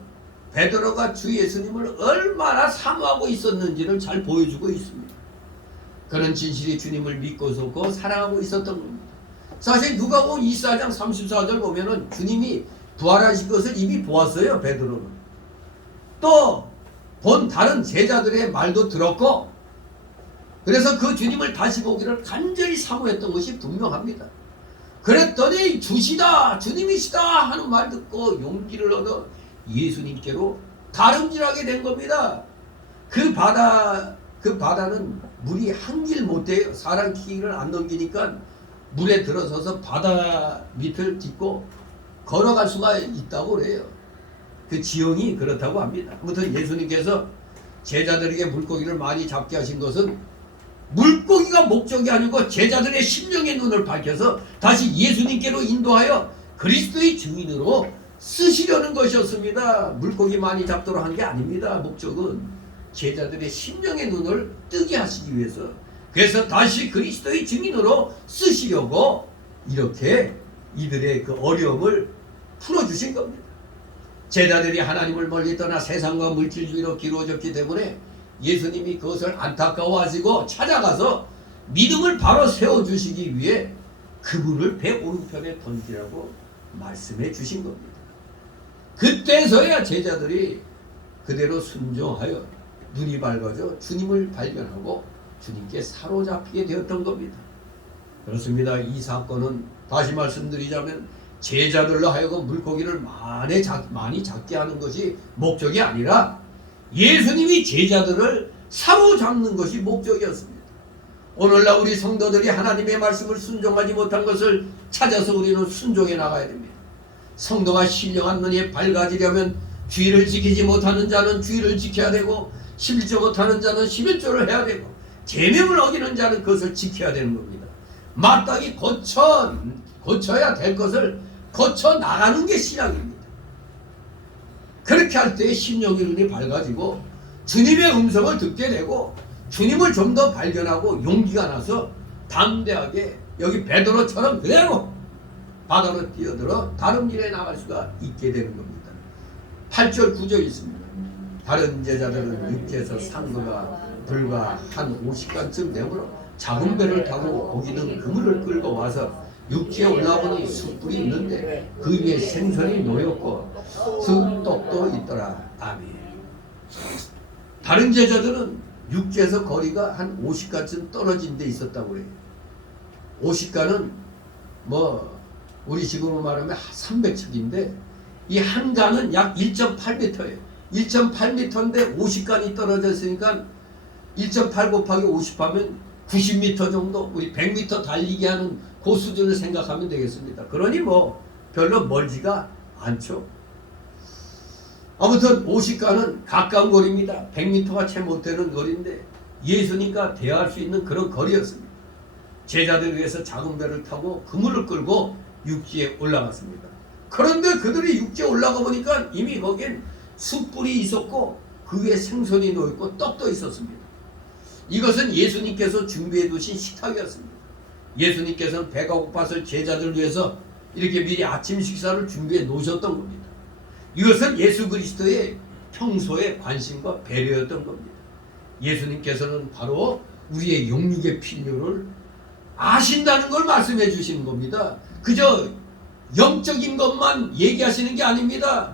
베드로가 주 예수님을 얼마나 사모하고 있었는지를 잘 보여주고 있습니다. 그런 진실이 주님을 믿고서고 사랑하고 있었던 겁니다. 사실 누가복음 24장 34절 보면은 주님이 부활하신 것을 이미 보았어요. 베드로는. 또 본 다른 제자들의 말도 들었고 그래서 그 주님을 다시 보기를 간절히 사모했던 것이 분명합니다. 그랬더니 주시다 주님이시다 하는 말 듣고 용기를 얻어 예수님께로 다름질하게 된 겁니다. 그 바다는 물이 한 길 못 돼요. 사람 키를 안 넘기니까 물에 들어서서 바다 밑을 딛고 걸어갈 수가 있다고 그래요. 그 지형이 그렇다고 합니다. 아무튼 예수님께서 제자들에게 물고기를 많이 잡게 하신 것은 물고기가 목적이 아니고 제자들의 심령의 눈을 밝혀서 다시 예수님께로 인도하여 그리스도의 증인으로 쓰시려는 것이었습니다. 물고기 많이 잡도록 한 게 아닙니다. 목적은 제자들의 심령의 눈을 뜨게 하시기 위해서, 그래서 다시 그리스도의 증인으로 쓰시려고 이렇게 이들의 그 어려움을 풀어주신 겁니다. 제자들이 하나님을 멀리 떠나 세상과 물질주의로 기로워졌기 때문에 예수님이 그것을 안타까워하시고 찾아가서 믿음을 바로 세워주시기 위해 그분을 배 오른편에 던지라고 말씀해 주신 겁니다. 그때서야 제자들이 그대로 순종하여 눈이 밝아져 주님을 발견하고 주님께 사로잡히게 되었던 겁니다. 그렇습니다. 이 사건은 다시 말씀드리자면 제자들로 하여금 물고기를 많이 잡게 하는 것이 목적이 아니라 예수님이 제자들을 사로잡는 것이 목적이었습니다. 오늘날 우리 성도들이 하나님의 말씀을 순종하지 못한 것을 찾아서 우리는 순종해 나가야 됩니다. 성도가 신령한 눈이 밝아지려면 주의를 지키지 못하는 자는 주의를 지켜야 되고 11조 못하는 자는 11조를 해야 되고 계명을 어기는 자는 그것을 지켜야 되는 겁니다. 마땅히 고쳐야 될 것을 고쳐 나가는 게 신앙입니다. 그렇게 이렇게 할 때 심령의 눈이 밝아지고 주님의 음성을 듣게 되고 주님을 좀 더 발견하고 용기가 나서 담대하게 여기 베드로처럼 그대로 바다로 뛰어들어 다른 일에 나갈 수가 있게 되는 겁니다. 8절 9절 있습니다. 다른 제자들은 육지에서 상거가 불과 한 50간쯤 되므로 작은 배를 타고 고기는 그물을 끌고 와서 육지에 올라보니 숯불이 있는데 그 위에 생선이 놓였고 숯떡도 있더라. 아멘. 다른 제자들은 육지에서 거리가 한 50간쯤 떨어진 데 있었다고 해요. 50간은 뭐 우리 지금으로 말하면 300척인데 이 한 간은 약 1.8m예요. 1.8m인데 50간이 떨어져 있으니까 1.8 곱하기 50 하면 90m 정도, 우리 100m 달리기 하는 그 수준을 생각하면 되겠습니다. 그러니 뭐 별로 멀지가 않죠. 아무튼 50간은 가까운 거리입니다. 100m가 채 못되는 거리인데 예수님과 대화할 수 있는 그런 거리였습니다. 제자들 위해서 작은 배를 타고 그물을 끌고 육지에 올라갔습니다. 그런데 그들이 육지에 올라가 보니까 이미 거기엔 숯불이 있었고 그 위에 생선이 놓였고 떡도 있었습니다. 이것은 예수님께서 준비해 두신 식탁이었습니다. 예수님께서는 배가 고파서 제자들을 위해서 이렇게 미리 아침 식사를 준비해 놓으셨던 겁니다. 이것은 예수 그리스도의 평소의 관심과 배려였던 겁니다. 예수님께서는 바로 우리의 영육의 필요를 아신다는 걸 말씀해 주시는 겁니다. 그저 영적인 것만 얘기하시는 게 아닙니다.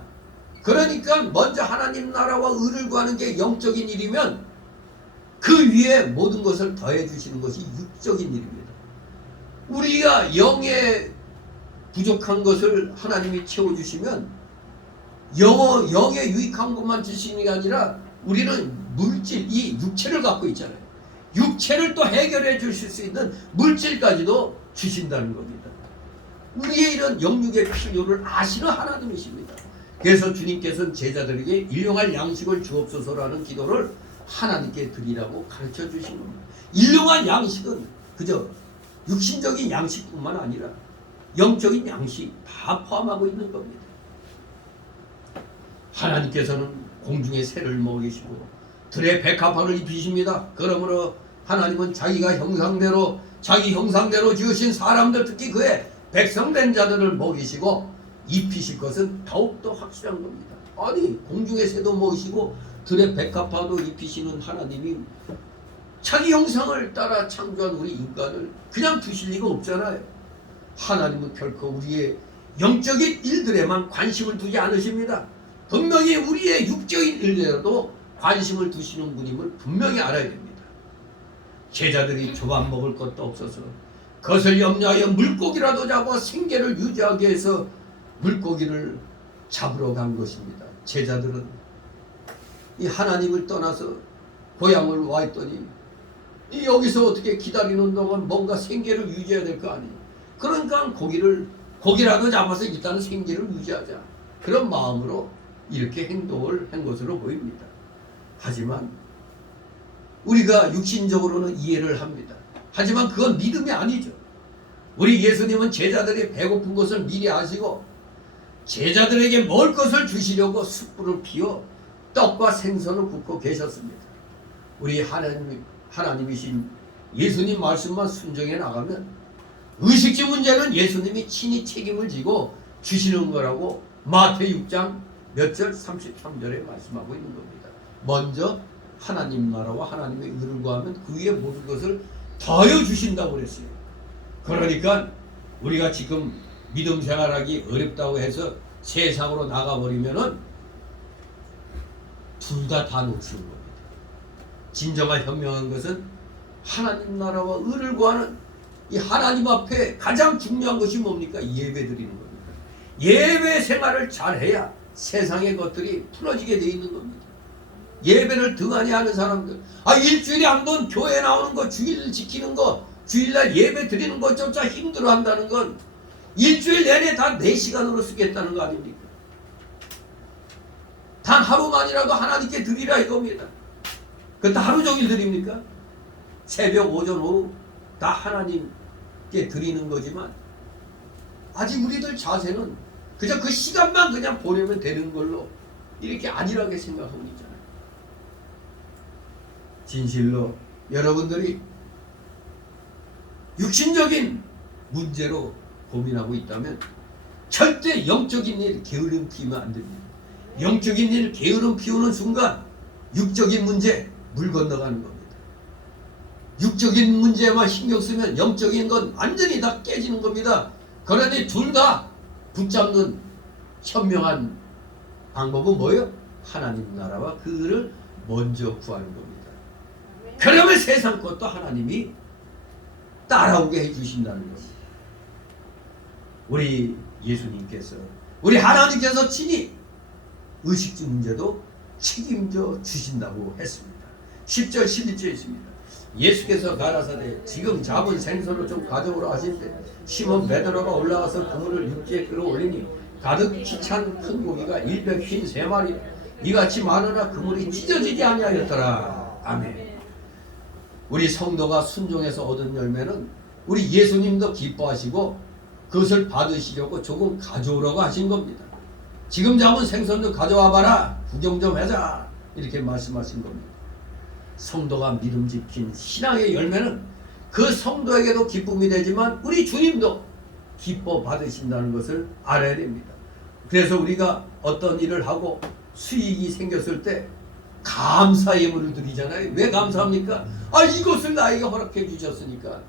그러니까 먼저 하나님 나라와 의를 구하는 게 영적인 일이면 그 위에 모든 것을 더해 주시는 것이 육적인 일입니다. 우리가 영에 부족한 것을 하나님이 채워주시면 영에 유익한 것만 주시는 게 아니라 우리는 물질, 이 육체를 갖고 있잖아요. 육체를 또 해결해 주실 수 있는 물질까지도 주신다는 겁니다. 우리의 이런 영육의 필요를 아시는 하나님이십니다. 그래서 주님께서는 제자들에게 일용할 양식을 주옵소서라는 기도를 하나님께 드리라고 가르쳐 주신 겁니다. 일용할 양식은 그저 육신적인 양식뿐만 아니라 영적인 양식 다 포함하고 있는 겁니다. 하나님께서는 공중의 새를 먹이시고 들의 백합화를 입히십니다. 그러므로 하나님은 자기 형상대로 지으신 사람들, 특히 그의 백성된 자들을 먹이시고 입히실 것은 더욱더 확실한 겁니다. 아니, 공중의 새도 먹이시고 들의 백합화도 입히시는 하나님이 자기 형상을 따라 창조한 우리 인간을 그냥 두실 리가 없잖아요. 하나님은 결코 우리의 영적인 일들에만 관심을 두지 않으십니다. 분명히 우리의 육적인 일들에도 관심을 두시는 분임을 분명히 알아야 됩니다. 제자들이 조밥 먹을 것도 없어서 그것을 염려하여 물고기라도 잡아 생계를 유지하기 위해서 물고기를 잡으러 간 것입니다. 제자들은 이 하나님을 떠나서 고향을 와 있더니 여기서 어떻게 기다리는 동안 뭔가 생계를 유지해야 될 거 아니에요. 그러니까 고기라도 잡아서 일단은 생계를 유지하자, 그런 마음으로 이렇게 행동을 한 것으로 보입니다. 하지만 우리가 육신적으로는 이해를 합니다. 하지만 그건 믿음이 아니죠. 우리 예수님은 제자들이 배고픈 것을 미리 아시고 제자들에게 먹을 것을 주시려고 숯불을 피워 떡과 생선을 굽고 계셨습니다. 우리 하나님이신 예수님 말씀만 순종해 나가면 의식주 문제는 예수님이 친히 책임을 지고 주시는 거라고 마태 6장 몇 절 33절에 말씀하고 있는 겁니다. 먼저 하나님 나라와 하나님의 의를 구하면 그 위에 모든 것을 더해 주신다고 그랬어요. 그러니까 우리가 지금 믿음 생활하기 어렵다고 해서 세상으로 나가버리면은 둘 다 놓치는 겁니다. 진정한 현명한 것은 하나님 나라와 의를 구하는 이 하나님 앞에 가장 중요한 것이 뭡니까? 예배 드리는 겁니다. 예배 생활을 잘해야 세상의 것들이 풀어지게 되어 있는 겁니다. 예배를 등한히 하는 사람들, 일주일에 한 번 교회 나오는 거, 주일 지키는 거, 주일날 예배 드리는 것조차 힘들어 한다는 건 일주일 내내 다 4시간으로 쓰겠다는 거 아닙니까? 단 하루만이라도 하나님께 드리라 이겁니다. 그것도 하루 종일 드립니까? 새벽, 오전, 오후 다 하나님께 드리는 거지만 아직 우리들 자세는 그저 그 시간만 그냥 보내면 되는 걸로 이렇게 안일하게 생각하고 있잖아요. 진실로 여러분들이 육신적인 문제로 고민하고 있다면 절대 영적인 일 게으름 피우면 안 됩니다. 영적인 일 게으름 피우는 순간 육적인 문제 물 건너가는 겁니다. 육적인 문제만 신경 쓰면 영적인 건 완전히 다 깨지는 겁니다. 그러니 둘 다 붙잡는 현명한 방법은 뭐예요? 하나님 나라와 그를 먼저 구하는 겁니다. 그러면 세상 것도 하나님이 따라오게 해주신다는 겁니다. 우리 예수님께서, 우리 하나님께서 친히 의식주 문제도 책임져 주신다고 했습니다. 10절 11절에 있습니다. 예수께서 가라사대 지금 잡은 생선을 좀 가져오라 하시는데 시몬 베드로가 올라가서 그물을 육지에 끌어올리니 가득히 찬 큰 고기가 153마리 이같이 많으나 그물이 찢어지지 아니하였더라. 아멘. 우리 성도가 순종해서 얻은 열매는 우리 예수님도 기뻐하시고 그것을 받으시려고 조금 가져오라고 하신 겁니다. 지금 잡은 생선도 가져와 봐라. 구경 좀 하자. 이렇게 말씀하신 겁니다. 성도가 믿음 지킨 신앙의 열매는 그 성도에게도 기쁨이 되지만 우리 주님도 기뻐 받으신다는 것을 알아야 됩니다. 그래서 우리가 어떤 일을 하고 수익이 생겼을 때 감사 예물을 드리잖아요. 왜 감사합니까? 아, 이것을 나에게 허락해 주셨으니까.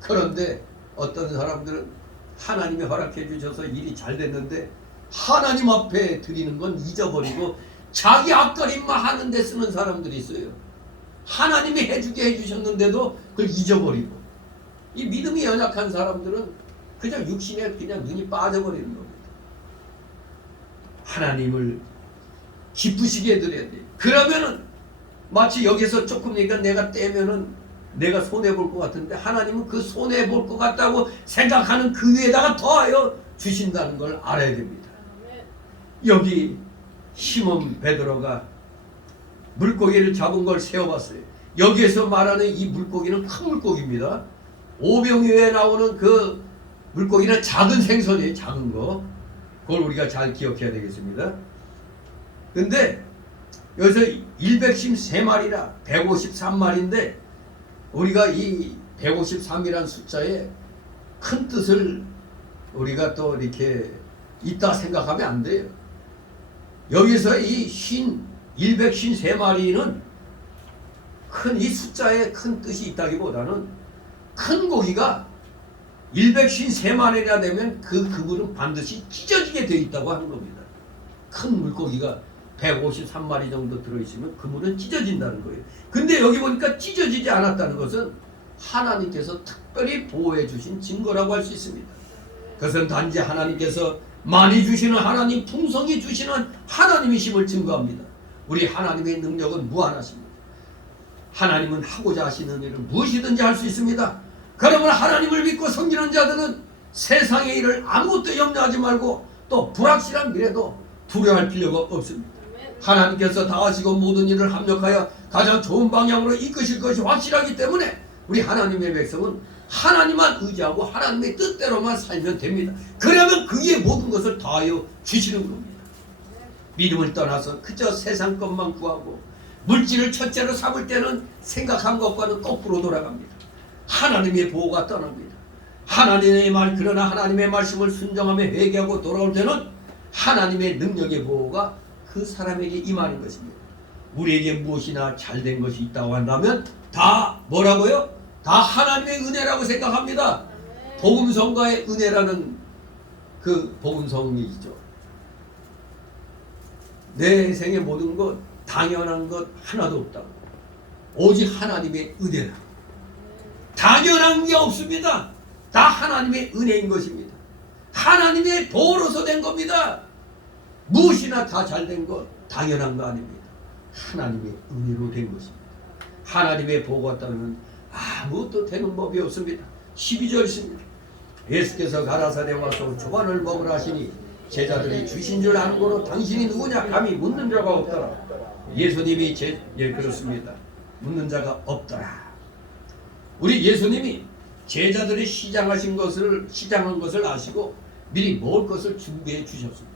그런데 어떤 사람들은 하나님이 허락해 주셔서 일이 잘 됐는데 하나님 앞에 드리는 건 잊어버리고 자기 앞가림만 하는 데 쓰는 사람들이 있어요. 하나님이 해주게 해주셨는데도 그걸 잊어버리고. 이 믿음이 연약한 사람들은 그냥 육신에 그냥 눈이 빠져버리는 겁니다. 하나님을 기쁘시게 해드려야 돼요. 그러면은 마치 여기서 조금이니까 내가 떼면은 내가 손해볼 것 같은데 하나님은 그 손해볼 것 같다고 생각하는 그 위에다가 더하여 주신다는 걸 알아야 됩니다. 여기 시몬 베드로가 물고기를 잡은 걸 세어봤어요. 여기에서 말하는 이 물고기는 큰 물고기입니다. 오병이어에 나오는 그 물고기는 작은 생선이에요. 작은 거. 그걸 우리가 잘 기억해야 되겠습니다. 근데 여기서 153마리라 153마리인데 우리가 이 153이라는 숫자에 큰 뜻을 우리가 또 이렇게 있다 생각하면 안 돼요. 여기서 이 153마리는 큰 이 숫자에 큰 뜻이 있다기보다는 큰 고기가 153마리나 되면 그 그물은 반드시 찢어지게 되어 있다고 하는 겁니다. 큰 물고기가 153마리 정도 들어있으면 그물은 찢어진다는 거예요. 근데 여기 보니까 찢어지지 않았다는 것은 하나님께서 특별히 보호해 주신 증거라고 할 수 있습니다. 그것은 단지 하나님께서 많이 주시는 하나님, 풍성히 주시는 하나님이심을 증거합니다. 우리 하나님의 능력은 무한하십니다. 하나님은 하고자 하시는 일을 무엇이든지 할 수 있습니다. 그러므로 하나님을 믿고 섬기는 자들은 세상의 일을 아무것도 염려하지 말고 또 불확실한 미래도 두려워할 필요가 없습니다. 하나님께서 다 하시고 모든 일을 합력하여 가장 좋은 방향으로 이끄실 것이 확실하기 때문에 우리 하나님의 백성은 하나님만 의지하고 하나님의 뜻대로만 살면 됩니다. 그러면 그의 모든 것을 다하여 주시는 겁니다. 믿음을 떠나서 그저 세상 것만 구하고 물질을 첫째로 삼을 때는 생각한 것과는 거꾸로 돌아갑니다. 하나님의 보호가 떠납니다. 그러나 하나님의 말씀을 순종하며 회개하고 돌아올 때는 하나님의 능력의 보호가 그 사람에게 임하는 것입니다. 우리에게 무엇이나 잘된 것이 있다고 한다면 다 뭐라고요? 다 하나님의 은혜라고 생각합니다. 복음성과의 은혜라는 그 복음성이죠. 내 생의 모든 것, 당연한 것 하나도 없다고. 오직 하나님의 은혜라. 당연한 게 없습니다. 다 하나님의 은혜인 것입니다. 하나님의 도로서 된 겁니다. 무엇이나 다 잘된 것, 당연한 거 아닙니다. 하나님의 은혜로 된 것입니다. 하나님의 보고가 따르면 아무것도 되는 법이 없습니다. 12절 있습니다. 예수께서 가라사대 와서 조반을 먹으라 하시니 제자들이 주신 줄 아는 거로 당신이 누구냐 감히 묻는 자가 없더라. 예수님이 그렇습니다. 묻는 자가 없더라. 우리 예수님이 제자들이 시장한 것을 아시고 미리 먹을 것을 준비해 주셨습니다.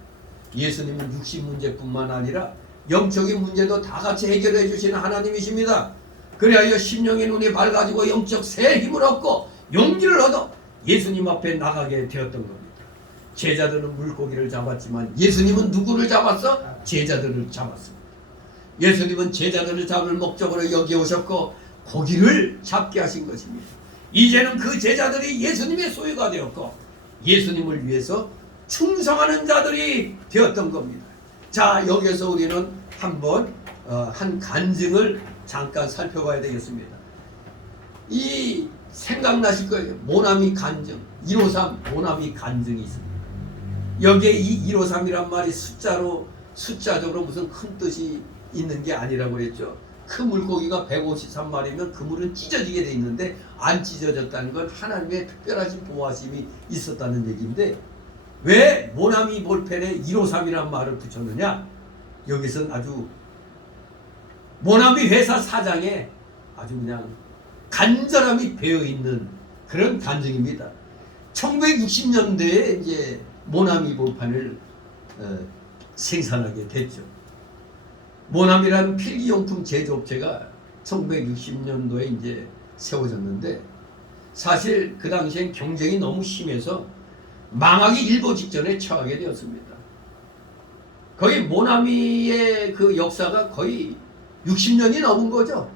예수님은 육신 문제뿐만 아니라 영적인 문제도 다 같이 해결해 주시는 하나님이십니다. 그리하여 심령의 눈이 밝아지고 영적 새 힘을 얻고 용기를 얻어 예수님 앞에 나가게 되었던 겁니다. 제자들은 물고기를 잡았지만 예수님은 누구를 잡았어? 제자들을 잡았습니다. 예수님은 제자들을 잡을 목적으로 여기 오셨고 고기를 잡게 하신 것입니다. 이제는 그 제자들이 예수님의 소유가 되었고 예수님을 위해서 충성하는 자들이 되었던 겁니다. 자, 여기서 우리는 한번 한 간증을 잠깐 살펴봐야 되겠습니다. 이 생각나실 거예요. 모나미 간증, 153 모나미 간증이 있습니다. 여기에 이 153이란 말이 숫자적으로 무슨 큰 뜻이 있는 게 아니라고 했죠. 큰 물고기가 153마리면 그물은 찢어지게 돼 있는데 안 찢어졌다는 건 하나님의 특별하신 보호하심이 있었다는 얘기인데, 왜 모나미 볼펜에 153이란 말을 붙였느냐? 여기서는 아주 모나미 회사 사장에 아주 그냥 간절함이 배어있는 그런 간증입니다. 1960년대에 이제 모나미 볼펜을 생산하게 됐죠. 모나미라는 필기용품 제조업체가 1960년도에 이제 세워졌는데, 사실 그 당시엔 경쟁이 너무 심해서 망하기 일보 직전에 처하게 되었습니다. 거의 모나미의 그 역사가 거의 60년이 넘은 거죠.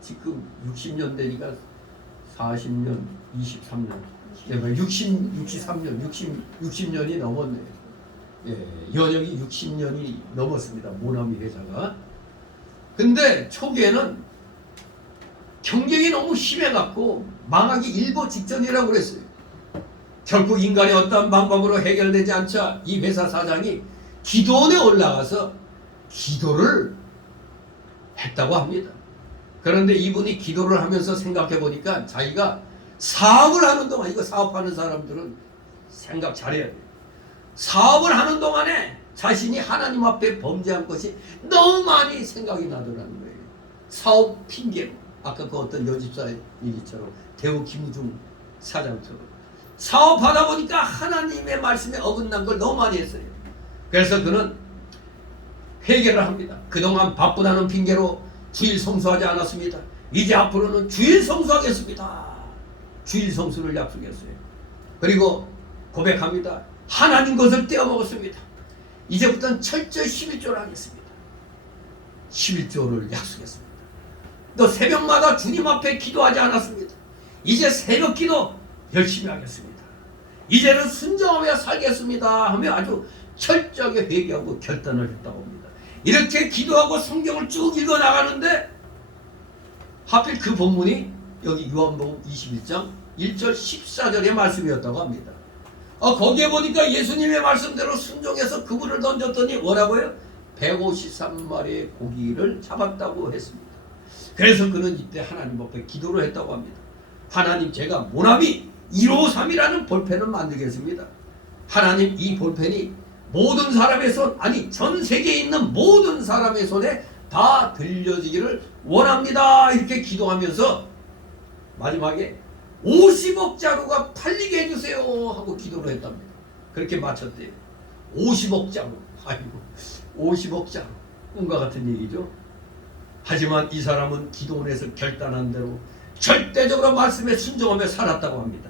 지금 60년 되니까 40년, 23년, 60년이 넘었네요. 예, 연역이 60년이 넘었습니다. 모나미 회사가. 근데 초기에는 경쟁이 너무 심해갖고 망하기 일보 직전이라고 그랬어요. 결국 인간의 어떤 방법으로 해결되지 않자 이 회사 사장이 기도원에 올라가서 기도를 했다고 합니다. 그런데 이분이 기도를 하면서 생각해 보니까 자기가 사업을 하는 동안, 이거 사업하는 사람들은 생각 잘해야 돼요. 사업을 하는 동안에 자신이 하나님 앞에 범죄한 것이 너무 많이 생각이 나더라는 거예요. 사업 핑계로, 아까 그 어떤 여집사 얘기처럼, 대우 김우중 사장처럼 사업하다 보니까 하나님의 말씀에 어긋난 걸 너무 많이 했어요. 그래서 그는 회개를 합니다. 그동안 바쁘다는 핑계로 주일 성수하지 않았습니다. 이제 앞으로는 주일 성수하겠습니다. 주일 성수를 약속했어요. 그리고 고백합니다. 하나님 것을 떼어먹었습니다. 이제부터는 철저히 11조를 하겠습니다. 11조를 약속했습니다. 또 새벽마다 주님 앞에 기도하지 않았습니다. 이제 새벽 기도 열심히 하겠습니다. 이제는 순종하며 살겠습니다 하며 아주 철저하게 회개하고 결단을 했다고 합니다. 이렇게 기도하고 성경을 쭉 읽어 나가는데 하필 그 본문이 여기 요한복음 21장 1절 14절의 말씀이었다고 합니다. 거기에 보니까 예수님의 말씀대로 순종해서 그물을 던졌더니 뭐라고요? 153마리의 고기를 잡았다고 했습니다. 그래서 그는 이때 하나님 앞에 기도를 했다고 합니다. 하나님, 제가 모나미 153이라는 볼펜을 만들겠습니다. 하나님, 이 볼펜이 모든 사람의 손, 아니 전 세계에 있는 모든 사람의 손에 다 들려지기를 원합니다. 이렇게 기도하면서 마지막에 50억 자루가 팔리게 해주세요 하고 기도를 했답니다. 그렇게 마쳤대요. 50억 자루. 아이고, 50억 자루. 꿈과 같은 얘기죠. 하지만 이 사람은 기도원에서 결단한 대로 절대적으로 말씀에 순종하며 살았다고 합니다.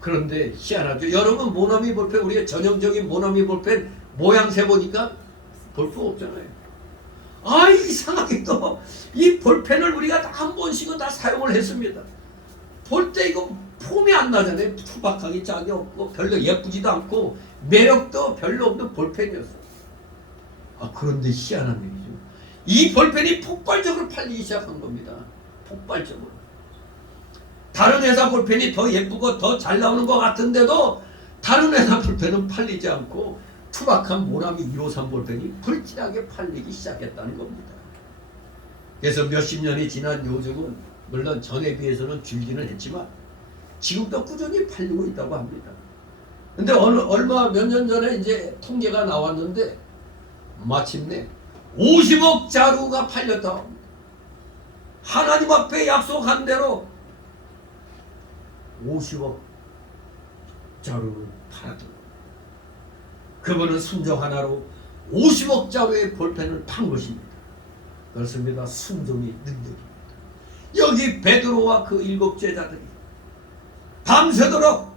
그런데 희한하죠. 여러분, 모나미 볼펜, 우리가 전형적인 모나미 볼펜 모양새 보니까 볼 거 없잖아요. 이상하게 또 이 볼펜을 우리가 다 한 번씩은 다 사용을 했습니다. 볼 때 이거 폼이 안 나잖아요. 투박하기 짝이 없고 별로 예쁘지도 않고 매력도 별로 없는 볼펜이었어. 그런데 희한한 얘기죠. 이 볼펜이 폭발적으로 팔리기 시작한 겁니다. 폭발적으로. 다른 회사 볼펜이 더 예쁘고 더 잘 나오는 것 같은데도 다른 회사 볼펜은 팔리지 않고 투박한 모나미 153 볼펜이 불티나게 팔리기 시작했다는 겁니다. 그래서 몇십 년이 지난 요즘은 물론 전에 비해서는 줄기는 했지만 지금도 꾸준히 팔리고 있다고 합니다. 근데 얼마 몇 년 전에 이제 통계가 나왔는데 마침내 50억 자루가 팔렸다고 합니다. 하나님 앞에 약속한 대로 50억 자루를 팔았던 겁니다. 그분은 순종 하나로 50억 자루의 볼펜을 판 것입니다. 그렇습니다. 순종이 능력입니다. 여기 베드로와 그 7 제자들이 밤새도록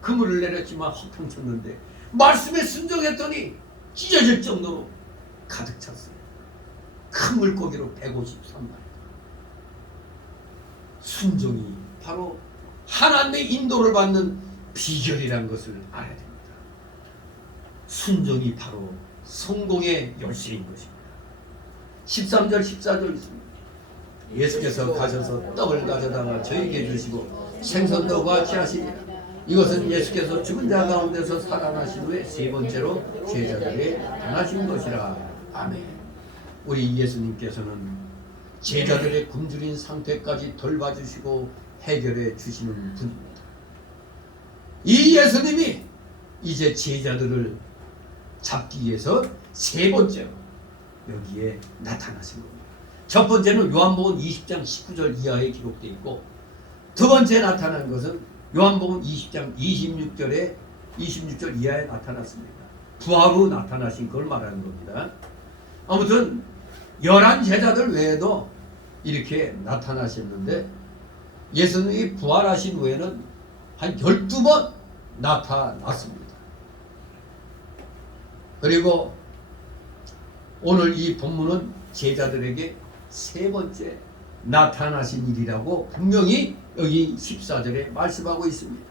그물을 내렸지만 허탕쳤는데 말씀에 순종했더니 찢어질 정도로 가득 찼어요. 큰 물고기로 153마리. 순종이 바로 하나님의 인도를 받는 비결이라는 것을 알아야 됩니다. 순종이 바로 성공의 열쇠인 것입니다. 13절 14절 있습니다. 예수께서 가셔서 떡을 가져다가 저에게 주시고 생선도 같이 하시니라. 이것은 예수께서 죽은 자 가운데서 살아나신 후에 3번째로 제자들에게 나타나신 것이라. 아멘. 우리 예수님께서는 제자들의 굶주린 상태까지 돌봐주시고 해결해 주시는 분입니다. 이 예수님이 이제 제자들을 잡기 위해서 3번째로 여기에 나타나신 겁니다. 첫 번째는 요한복음 20장 19절 이하에 기록되어 있고, 두 번째 나타난 것은 요한복음 20장 26절 이하에 나타났습니다. 부하로 나타나신 걸 말하는 겁니다. 아무튼 11 제자들 외에도 이렇게 나타나셨는데, 예수님이 부활하신 후에는 한 12번 나타났습니다. 그리고 오늘 이 본문은 제자들에게 3번째 나타나신 일이라고 분명히 여기 14절에 말씀하고 있습니다.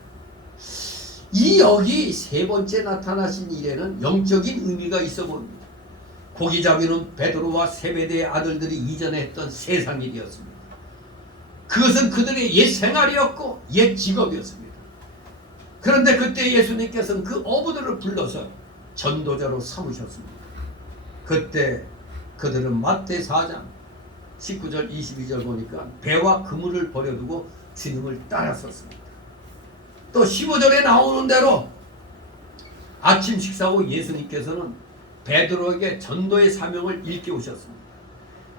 이 여기 3번째 나타나신 일에는 영적인 의미가 있어 보입니다. 고기잡이는 베드로와 세베대의 아들들이 이전에 했던 세상 일이었습니다. 그것은 그들의 옛 생활이었고 옛 직업이었습니다. 그런데 그때 예수님께서는 그 어부들을 불러서 전도자로 삼으셨습니다. 그때 그들은 마태 4장 19절 22절 보니까 배와 그물을 버려두고 주님을 따랐었습니다. 또 15절에 나오는 대로 아침 식사 후 예수님께서는 베드로에게 전도의 사명을 일깨우셨습니다.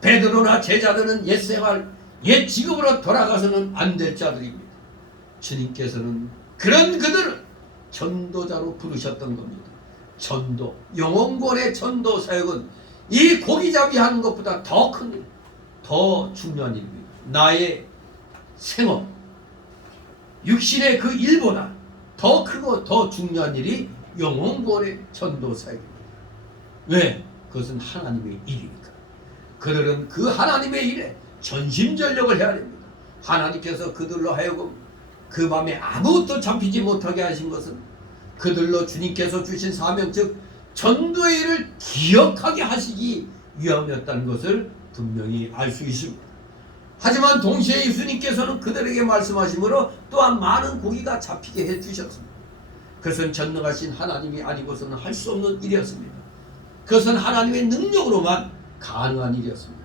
베드로나 제자들은 옛 생활, 옛 직업으로 돌아가서는 안 될 자들입니다. 주님께서는 그런 그들을 전도자로 부르셨던 겁니다. 전도, 영혼권의 전도 사역은 이 고기잡이 하는 것보다 더 큰 일, 더 중요한 일입니다. 나의 생업, 육신의 그 일보다 더 크고 더 중요한 일이 영혼권의 전도 사역입니다. 왜? 그것은 하나님의 일이니까. 그들은 그 하나님의 일에 전심전력을 해야 됩니다. 하나님께서 그들로 하여금 그 밤에 아무것도 잡히지 못하게 하신 것은 그들로 주님께서 주신 사명, 즉 전도의 일을 기억하게 하시기 위함이었다는 것을 분명히 알 수 있습니다. 하지만 동시에 예수님께서는 그들에게 말씀하심으로 또한 많은 고기가 잡히게 해주셨습니다. 그것은 전능하신 하나님이 아니고서는 할 수 없는 일이었습니다. 그것은 하나님의 능력으로만 가능한 일이었습니다.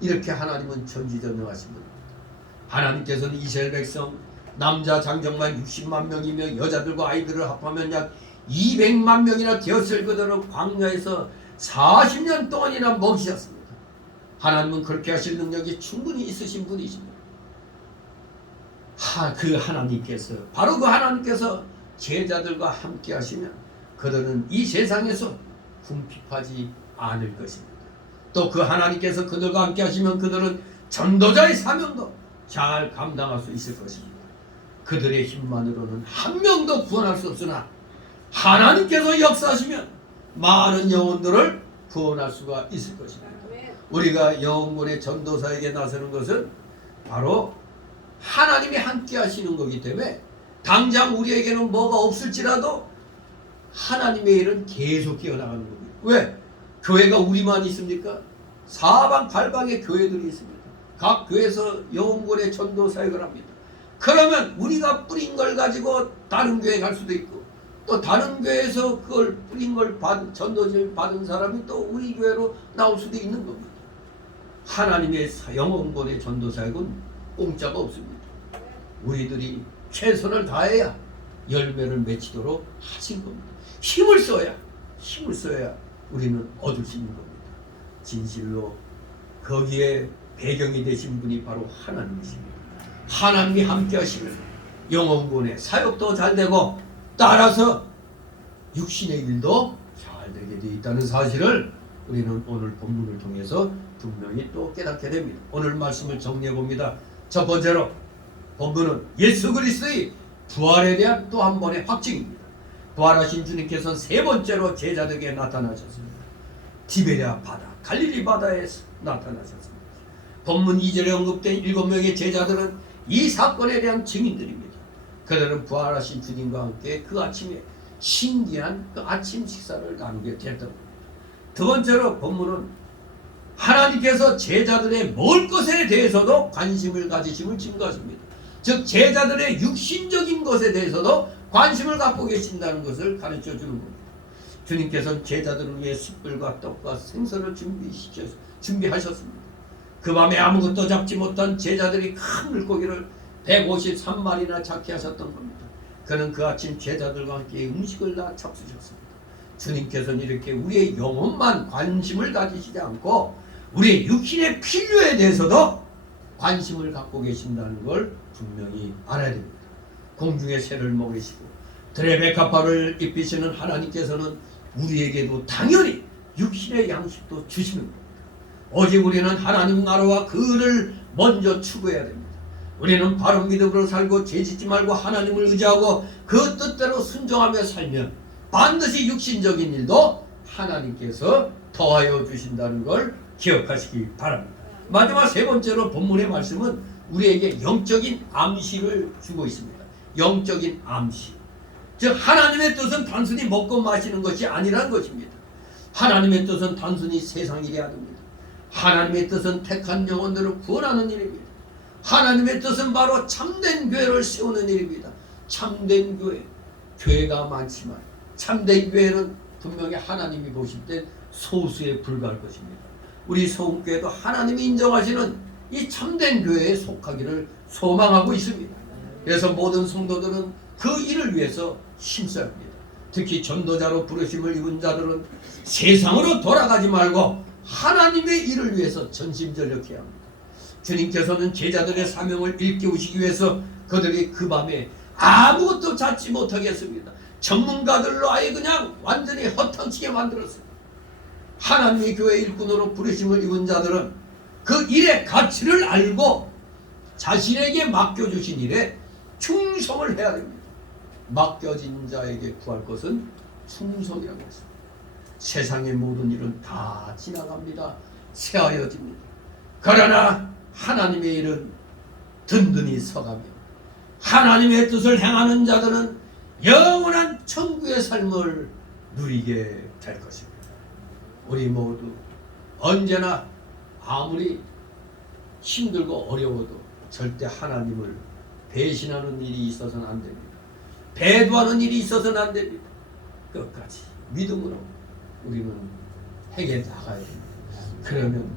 이렇게 하나님은 전지전능하신 분입니다. 하나님께서는 이스라엘 백성 남자 장정만 60만 명이며 여자들과 아이들을 합하면 약 200만 명이나 되었을 그대로 광야에서 40년 동안이나 먹이셨습니다. 하나님은 그렇게 하실 능력이 충분히 있으신 분이십니다. 그 하나님께서, 바로 그 하나님께서 제자들과 함께 하시면 그들은 이 세상에서 궁핍하지 않을 것입니다. 또 그 하나님께서 그들과 함께 하시면 그들은 전도자의 사명도 잘 감당할 수 있을 것입니다. 그들의 힘만으로는 한 명도 구원할 수 없으나 하나님께서 역사하시면 많은 영혼들을 구원할 수가 있을 것입니다. 우리가 영혼의 전도사에게 나서는 것은 바로 하나님이 함께 하시는 거기 때문에 당장 우리에게는 뭐가 없을지라도 하나님의 일은 계속 기어나가는 겁니다. 왜? 교회가 우리만 있습니까? 사방팔방에 교회들이 있습니다. 각 교회에서 영혼의 전도 사역을 합니다. 그러면 우리가 뿌린 걸 가지고 다른 교회 갈 수도 있고, 또 다른 교회에서 그걸 뿌린 걸 전도를 받은 사람이 또 우리 교회로 나올 수도 있는 겁니다. 하나님의 영혼의 전도 사역은 공짜가 없습니다. 우리들이 최선을 다해야 열매를 맺히도록 하신 겁니다. 힘을 써야 우리는 얻을 수 있는 겁니다. 진실로 거기에 배경이 되신 분이 바로 하나님이십니다. 하나님이 함께 하시면 영혼군의 사역도 잘 되고, 따라서 육신의 일도 잘 되게 되어 있다는 사실을 우리는 오늘 본문을 통해서 분명히 또 깨닫게 됩니다. 오늘 말씀을 정리해 봅니다. 첫 번째로 본문은 예수 그리스도의 부활에 대한 또 한 번의 확증입니다. 부활하신 주님께서는 세 번째로 제자들에게 나타나셨습니다. 티베리아 바다, 갈릴리 바다에서 나타나셨습니다. 본문 2절에 언급된 7명의 제자들은 이 사건에 대한 증인들입니다. 그들은 부활하신 주님과 함께 그 아침에 신기한 그 아침 식사를 나누게 됐던 겁니다. 두 번째로 본문은 하나님께서 제자들의 먹을 것에 대해서도 관심을 가지심을 증거하십니다. 즉 제자들의 육신적인 것에 대해서도 관심을 갖고 계신다는 것을 가르쳐 주는 겁니다. 주님께서는 제자들을 위해 숯불과 떡과 생선을 준비하셨습니다. 그 밤에 아무것도 잡지 못한 제자들이 큰 물고기를 153마리나 잡게 하셨던 겁니다. 그는 그 아침 제자들과 함께 음식을 다 잡수셨습니다. 주님께서는 이렇게 우리의 영혼만 관심을 가지시지 않고 우리의 육신의 필요에 대해서도 관심을 갖고 계신다는 걸 분명히 알아야 됩니다. 공중의 새를 먹이시고 들의 백합화를 입히시는 하나님께서는 우리에게도 당연히 육신의 양식도 주시는 겁니다. 오직 우리는 하나님 나라와 그를 먼저 추구해야 됩니다. 우리는 바른 믿음으로 살고 죄짓지 말고 하나님을 의지하고 그 뜻대로 순종하며 살면 반드시 육신적인 일도 하나님께서 더하여 주신다는 걸 기억하시기 바랍니다. 마지막 세 번째로 본문의 말씀은 우리에게 영적인 암시를 주고 있습니다. 영적인 암시. 즉 하나님의 뜻은 단순히 먹고 마시는 것이 아니라는 것입니다. 하나님의 뜻은 단순히 세상 일이 아닙니다. 하나님의 뜻은 택한 영혼들을 구원하는 일입니다. 하나님의 뜻은 바로 참된 교회를 세우는 일입니다. 참된 교회, 교회가 많지만 참된 교회는 분명히 하나님이 보실 때 소수에 불과할 것입니다. 우리 서울교회도 하나님이 인정하시는 이 참된 교회에 속하기를 소망하고 있습니다. 그래서 모든 성도들은 그 일을 위해서 힘써야 합니다. 특히 전도자로 부르심을 입은 자들은 세상으로 돌아가지 말고 하나님의 일을 위해서 전심전력해야 합니다. 주님께서는 제자들의 사명을 일깨우시기 위해서 그들이 그 밤에 아무것도 잡지 못하게 했습니다. 전문가들로 아예 그냥 완전히 허탕치게 만들었습니다. 하나님의 교회 일꾼으로 부르심을 입은 자들은 그 일의 가치를 알고 자신에게 맡겨주신 일에 충성을 해야 됩니다. 맡겨진 자에게 구할 것은 충성이라고 했습니다. 세상의 모든 일은 다 지나갑니다. 새하여집니다. 그러나 하나님의 일은 든든히 서가며 하나님의 뜻을 행하는 자들은 영원한 천국의 삶을 누리게 될 것입니다. 우리 모두 언제나 아무리 힘들고 어려워도 절대 하나님을 배신하는 일이 있어서는 안 됩니다. 배도하는 일이 있어서는 안 됩니다. 끝까지 믿음으로 우리는 해결 나가야 됩니다. 그러면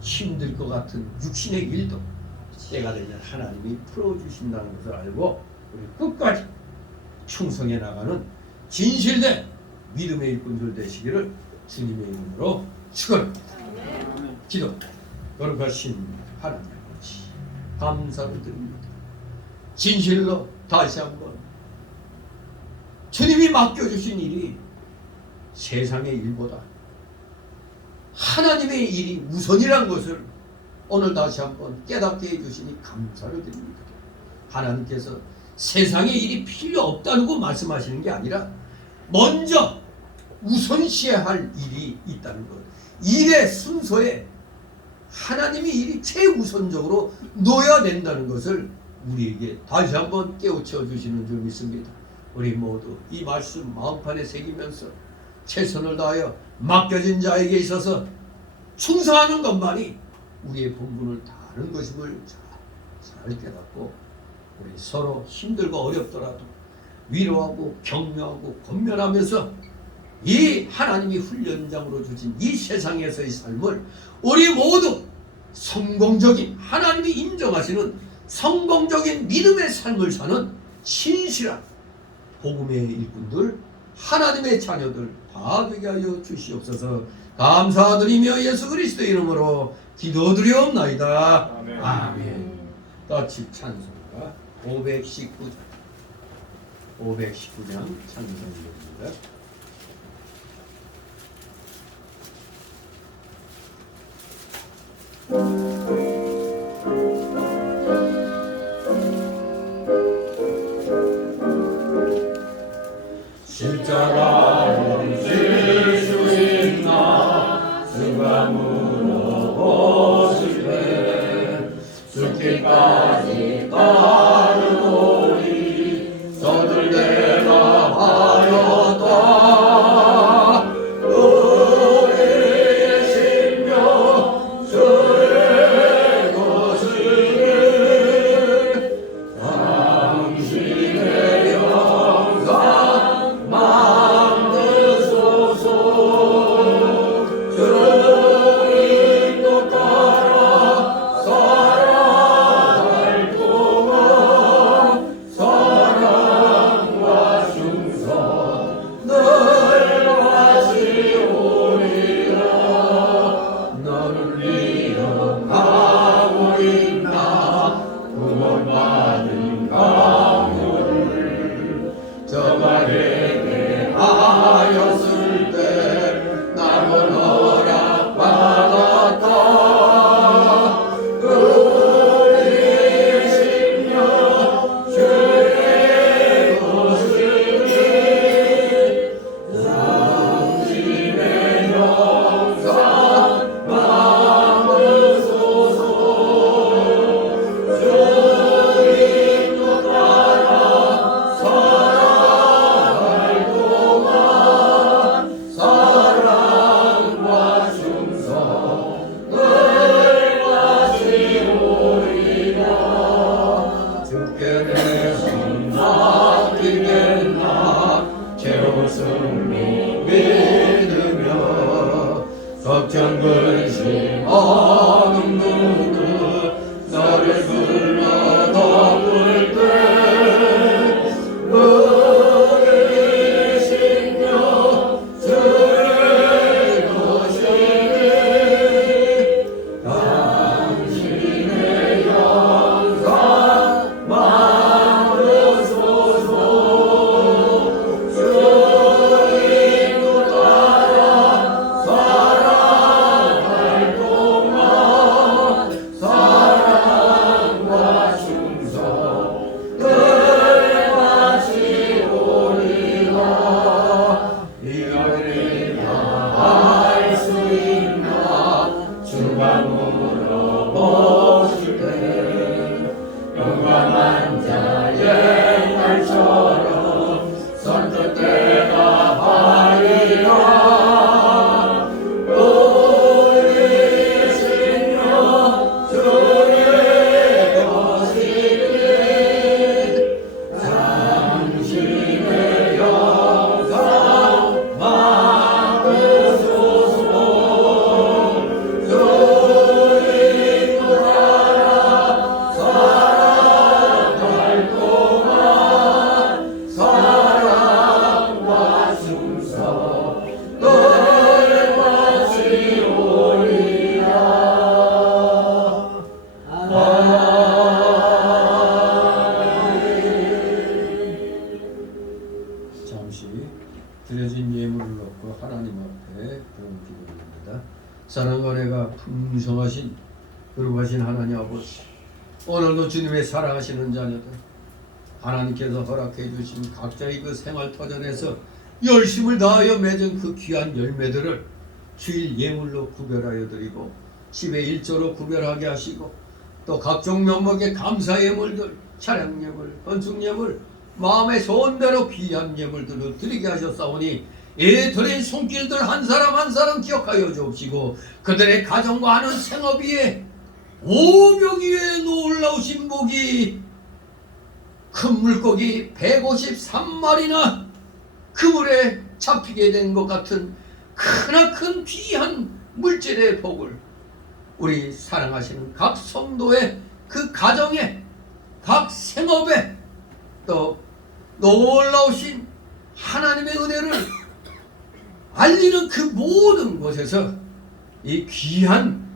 힘들 것 같은 육신의 일도 때가 되면 하나님이 풀어주신다는 것을 알고 우리 끝까지 충성해 나가는 진실된 믿음의 일꾼들 되시기를 주님의 이름으로 축원합니다. 기도. 거룩하신 하나님 아버지 감사를 드립니다. 진실로 다시 한번 주님이 맡겨주신 일이 세상의 일보다 하나님의 일이 우선이라는 것을 오늘 다시 한번 깨닫게 해주시니 감사를 드립니다. 하나님께서 세상의 일이 필요 없다고 말씀하시는 게 아니라 먼저 우선시해야 할 일이 있다는 것. 일의 순서에 하나님의 일이 최우선적으로 놓여야 된다는 것을 우리에게 다시 한번 깨우쳐 주시는 줄 믿습니다. 우리 모두 이 말씀 마음판에 새기면서 최선을 다하여 맡겨진 자에게 있어서 충성하는 것만이 우리의 본분을 다하는 것임을 잘 깨닫고 우리 서로 힘들고 어렵더라도 위로하고 격려하고 권면하면서 이 하나님이 훈련장으로 주신 이 세상에서의 삶을 우리 모두 성공적인 하나님이 인정하시는 성공적인 믿음의 삶을 사는 신실한 복음의 일꾼들 하나님의 자녀들 다 되게 하여 주시옵소서. 감사드리며 예수 그리스도의 이름으로 기도드리옵나이다. 아멘. 아멘. 같이 찬송가 519장 찬송입니다. 십자가를 질 수 있나 누가 물어보실 때 죽기까지 따르노니 저들 대답하였다 우리의 신명 주의 것이니 당신의 영광 만드소서 주인도 따라 살아갈 동안 사랑과 충성 늘 하시오리라 너를 이어가고 있나 구원받은 강물을 저마에게 하였을 때 나는 허락받았다 우리의 심령 주의 것이니 당신의 영광 만드소서 주님도 따라 살아갈 동안 사랑과 충성 늘 하시오리라 주께 내 손 맡기겠나 채울 승리 믿으며 걱정 근심 어둠 누구 너를 불러 덮을 때 우리의 신령 주의 것이니 당신의 영광 만드소서 주님도 따라 살아갈 동안 사랑과 충성 늘 하시오리라 이거를 할 수 있나 주가 물어보실 때 영광한 자의 날처럼 선뜻 대답하리라 우리의 신령 주의 것이니 당신의 영광 만드소서 주님도 따라 살아갈 동안 사랑과 충성 늘 하시오리라 잠시 드려진 예물을 놓고 하나님 앞에 그런 기도입니다. 사랑과 은혜가 풍성하신 거룩하신 하나님 아버지 오늘도 주님의 사랑하시는 자녀들 하나님께서 허락해 주신 각자의 그 생활 터전에서 열심을 다하여 맺은 그 귀한 열매들을 주일 예물로 구별하여 드리고 10의 1조로 구별하게 하시고 또 각종 명목의 감사 예물들 차량 예물, 건축 예물 마음의 소원대로 귀한 예물들을 드리게 하셨사오니 이 드린 손길들 한 사람 한 사람 기억하여 주옵시고 그들의 가정과 하는 생업 위에 오병 위에 놀라우신 복이 큰 물고기 153마리나 그물에 잡히게 된 것 같은 크나큰 귀한 물질의 복을 우리 사랑하시는 각 성도의 그 가정에 각 생업에 또 놀라우신 하나님의 은혜를 알리는 그 모든 곳에서 이 귀한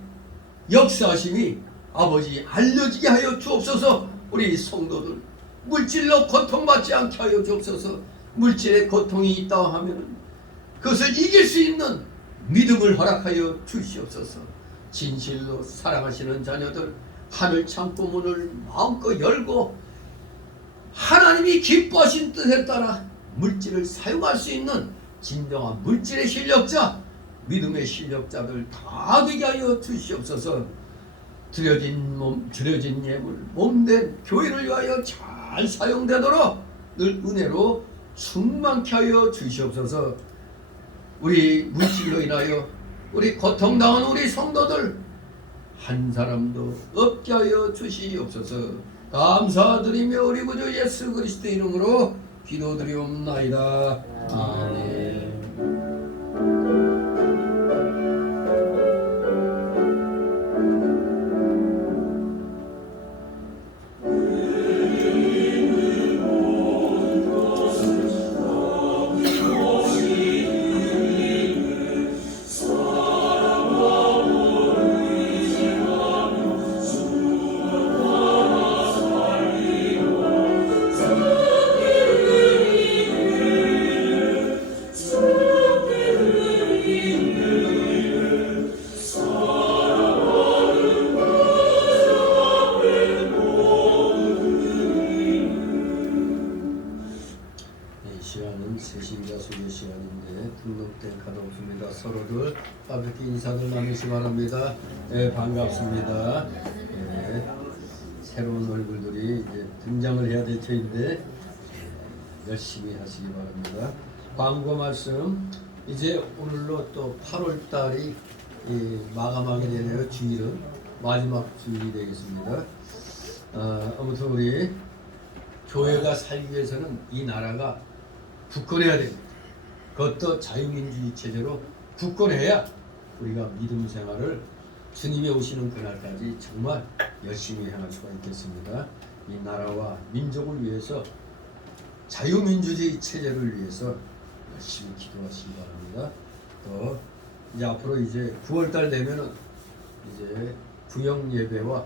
역사하심이 아버지 알려지게 하여 주옵소서. 우리 성도들 물질로 고통받지 않게 하여 주옵소서. 물질의 고통이 있다 하면 그것을 이길 수 있는 믿음을 허락하여 주시옵소서. 진실로 사랑하시는 자녀들 하늘 창고 문을 마음껏 열고 하나님이 기뻐하신 뜻에 따라 물질을 사용할 수 있는 진정한 물질의 실력자, 믿음의 실력자들 다 되게 하여 주시옵소서. 드려진 예물, 몸된 교회를 위하여 잘 사용되도록 늘 은혜로 충만케 하여 주시옵소서. 우리 물질로 인하여 우리 고통당한 우리 성도들 한 사람도 없게 하여 주시옵소서. 감사드리며 우리 구주 예수 그리스도 이름으로 기도드리옵나이다. 아멘. 등록된 카드 없습니다. 서로들 가볍게 인사들 나누시 바랍니다. 네, 반갑습니다. 네, 새로운 얼굴들이 이제 등장을 해야 될 터인데 열심히 하시기 바랍니다. 광고 말씀, 이제 오늘로 또 8월 달이 마감하게 되네요. 주일은 마지막 주일이 되겠습니다. 아무튼 우리 교회가 살기 위해서는 이 나라가 굳건해야 됩니다. 그것도 자유민주주의 체제로 굳건해야 우리가 믿음 생활을 주님이 오시는 그날까지 정말 열심히 행할 수가 있겠습니다. 이 나라와 민족을 위해서 자유민주주의 체제를 위해서 열심히 기도하시기 바랍니다. 또 이제 앞으로 이제 9월달 되면은 이제 구역 예배와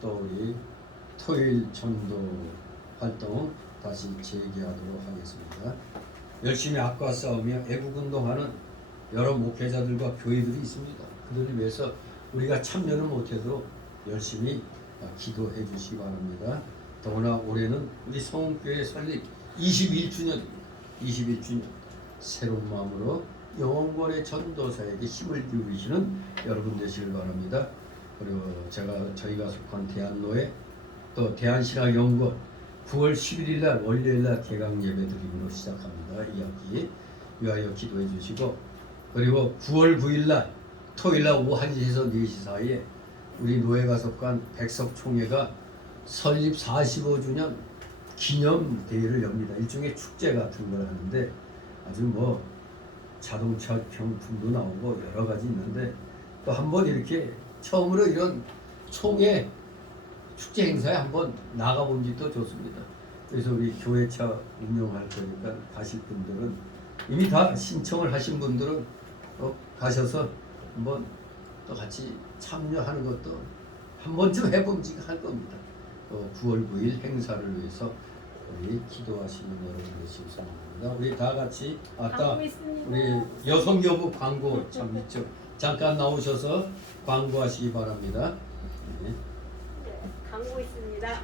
또 우리 토요일 전도 활동 다시 재개하도록 하겠습니다. 열심히 악과 싸우며 애국운동하는 여러 목회자들과 교회들이 있습니다. 그들을 위해서 우리가 참여는 못해도 열심히 기도해 주시기 바랍니다. 더구나 올해는 우리 성원교회 설립 21주년입니다. 21주년 새로운 마음으로 영원권의 전도사에게 힘을 기울이시는 여러분 되시길 바랍니다. 그리고 저희가 속한 대한노회 또 대한신학연구원 9월 11일 날 월요일 날 개강 예배 드림으로 시작합니다. 이 학기 위하여 기도해 주시고, 그리고 9월 9일 날 토요일 날 오후 1시에서 4시 사이에 우리 노예가 속한 백석총회가 설립 45주년 기념 대회를 엽니다. 일종의 축제 같은 걸 하는데 아주 뭐 자동차 경품도 나오고 여러 가지 있는데 또 한번 이렇게 처음으로 이런 총회 축제 행사에 한번 나가본 지도 좋습니다. 그래서 우리 교회차 운영할 거니까 가실 분들은 이미 다 신청을 하신 분들은 가셔서 한번 또 같이 참여하는 것도 한 번쯤 해봄직할 겁니다. 9월 9일 행사를 위해서 우리 기도하시는 여러분 되시기 바랍니다. 우리 다 같이 우리 여성여부 광고 참 있죠. 잠깐 나오셔서 광고하시기 바랍니다. 네. 광고 있습니다.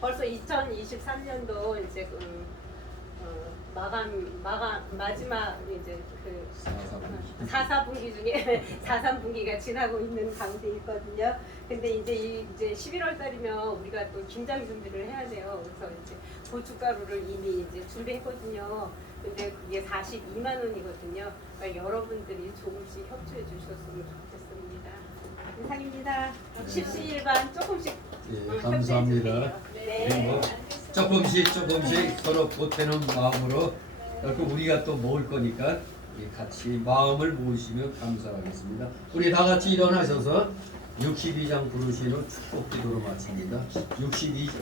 벌써 2023년도 이제 마지막 이제 4사분기 중에 4,3분기가 지나고 있는 가운데있거든요. 근데 이제 11월 달이면 우리가 또 김장 준비를 해야 돼요. 그래서 이제 고춧가루를 이미 이제 준비했거든요. 근데 그게 42만 원이거든요. 그러니까 여러분들이 조금씩 협조해 주셨으면 좋겠습니다. 이상입니다. 십시일반 조금씩 감사합니다. 네. 조금씩 서로 보태는 마음으로 우리가 또 먹을 거니까 같이 마음을 모으시면 감사하겠습니다. 우리 다 같이 일어나셔서 62장 부르신 후 축복 기도로 마칩니다. 62장.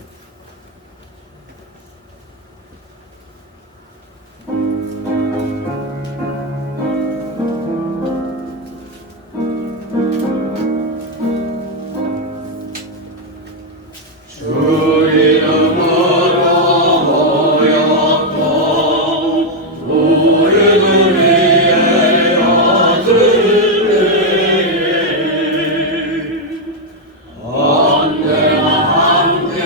언제나 함께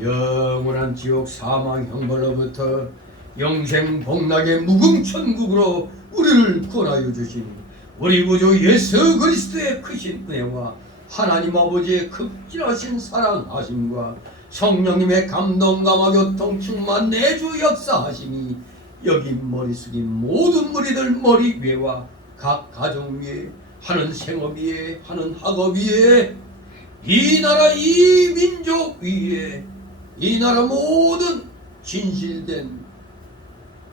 영원한 지옥 사망 형벌로부터 영생 복락의 무궁천국으로 우리를 구원하여 주신 우리 구주 예수 그리스도의 크신 은혜와 하나님 아버지의 극진하신 사랑하심과 성령님의 감동 감화 교통 충만 내주 역사하심이 여기 머리 숙인 모든 무리들 머리 위에와 각 가정 위에 하는 생업 위에 하는 학업 위에 이 나라 이 민족 위에 이 나라 모든 진실된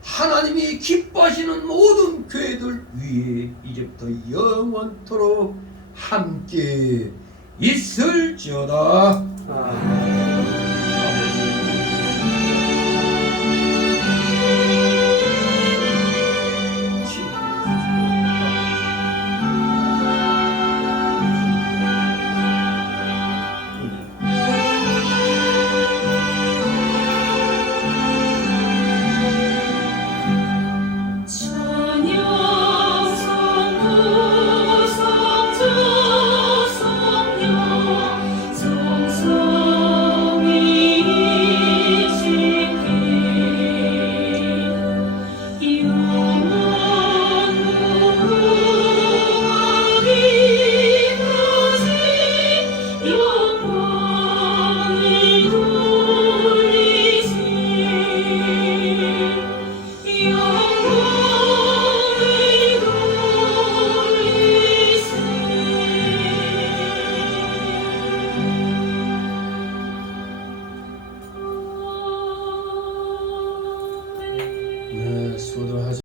하나님이 기뻐하시는 모든 교회들 위에 이제부터 영원토록 함께 있을지어다. 아멘.